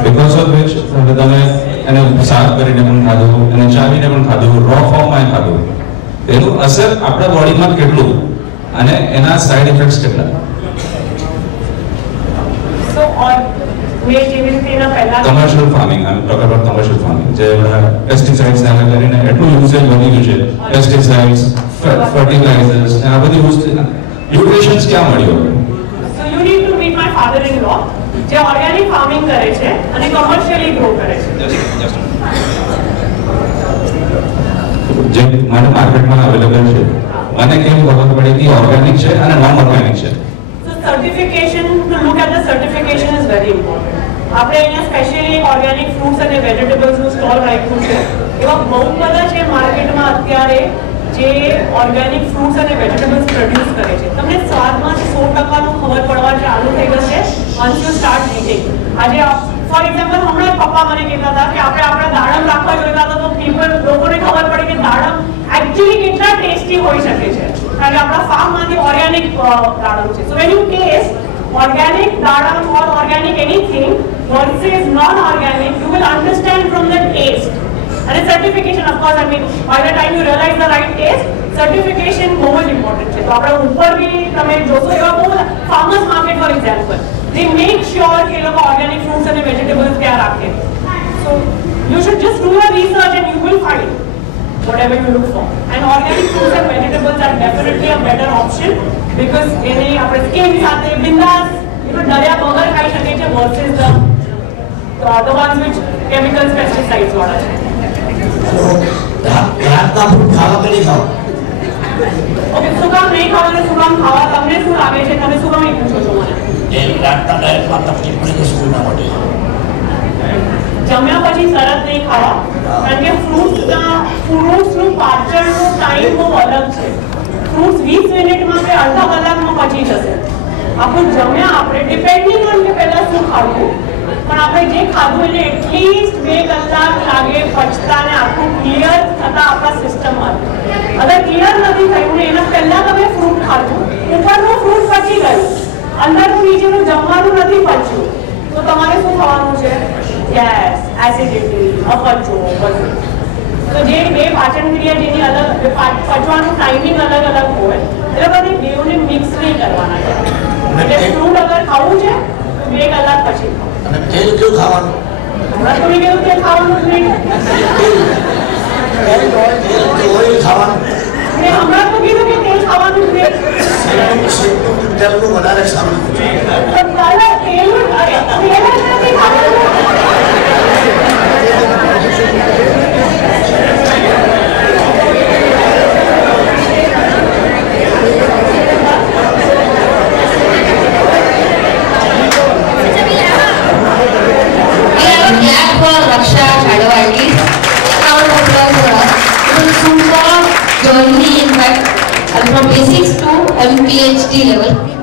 બીકોઝ ઓફ વિચ તમે એને સાફ કરીને પણ ખાધું અને ચાવીને પણ ખાધું, રો ફોર્મમાં ખાધું, એનું અસર આપણા બોડીમાં કેટલું અને એના સાઇડ ઇફેક્ટ્સ કેટલા? સો ઓર મે જેવી રીતે એના પહેલા commercial farming, I am talk about commercial farming, જે પેસ્ટિસાઇડ્સ ના કરીને એટલું યુઝેજ વધી ગયું છે, પેસ્ટિસાઇડ્સ, ફર્ટિલાઇઝર્સ, આ બધી વસ્તુ ન્યુટ્રિશન્સ ક્યાં મળ્યો? So you need to meet my father in law જે ઓર્ગેનિક ફાર્મિંગ કરે છે અને કમર્શિયલી ગ્રો કરે છે. જે મને માર્કેટમાં અવેલેબલ છે, મને કેમ ખબર પડી કે ઓર્ગેનિક છે અને નોન ઓર્ગેનિક છે? Certification, to look at the certification is very important. આપણે અહીંયા સ્પેશિયલી ઓર્ગેનિક ફ્રૂટ્સ અને વેજીટેબલ્સનું સ્ટોલ રાખ્યું છે. એવા બહુ બધા છે માર્કેટમાં અત્યારે જે ઓર્ગેનિક ફ્રૂટ્સ અને વેજીટેબલ્સ પ્રોડ્યુસ કરે છે. તમને સ્વાદમાં 100% ખબર પડવા ચાલુ થઈ જશે once you start eating. આજે ફોર એક્ઝામ્પલ હમણાં પપ્પા મને કહેતા હતા કે આપણે આપણા દાડમ રાખવા જોઈતા હતા તો લોકોને ખબર પડી કે દાડમ એકચ્યુઅલી કેટલા ટેસ્ટી હોઈ શકે છે, કારણ કે આપણા ફાર્મમાંથી ઓર્ગેનિક દાડમ છે. So when you taste organic dadam or organic anything versus non-organic, you will understand from the taste. And a certification, of course, I mean, by the time you realize the right taste, certification is very important. So, આપણે ઉપર भी તમે જોશો એવા બહુ farmers market for example, they make sure કે લોકો organic fruits and vegetables ત્યાં રાખે. So, you should just do your research and you will find whatever you look for. And organic fruits and vegetables are definitely a better option because એને આપણે skin સાથે બિંદાસ દરિયા વગર ખાઈ શકીએ છીએ versus the ones which chemicals, pesticides વાળા છે. રાતના ફૂડ ખાવા કે નહીં ખાવા? ઓકે, શું કામ નહીં ખાવા અને શું કામ ખાવા? તમને શું લાગે છે? તમે શું કામ પૂછો છો મને? એ રાતના ડાયટમાં તકલીફ પડે છે સ્કૂલના માટે. જમ્યા પછી તરત નહીં ખાવા, કારણ કે ફ્રૂટ્સનું પાચનનો ટાઈમ બહુ અલગ છે. ફ્રૂટ્સ 20 મિનિટમાં કે અડધા કલાકમાં પચી જશે. આપણું જમ્યા આપણે ડિપેન્ડિંગ ઓન કે પહેલા શું ખાવું, પણ આપણે જે ખાધું એને એટલીસ્ટ 2 કલાક લાગે પચતા ને આખું ક્લિયર થતા આપણા સિસ્ટમમાં. અગર ક્લિયર નથી થયું ને એના પહેલા તમે ફ્રૂટ ખાધું, ઉપરનું ફ્રૂટ પચી ગયું, અંદરનું નીચેનું જમવાનું નથી પચ્યું, તો તમારે શું થવાનું છે? ગેસ, એસિડિટી, અપચો બધું. તો જે બે પાચન ક્રિયા જેની અલગ પચવાનું ટાઈમિંગ અલગ અલગ હોય એટલે બધી બેઉને મિક્સ નહીં કરવાના છે. એટલે ફ્રૂટ અગર ખાવું છે તો 2 કલાક પછી ખાઓ. અને તેલ કેવું ખાવાનું? હમણાં તમે કેવું તેલ ખાવાનું જ નહીં, ઓઇલ ખાવાનું. મેં હમણાં તો કીધું કે તેલ ખાવાનું જ નહીં. તેલનું વધારે સારું. તેલ જ નથી ખાવાનું. basics to MPhD level.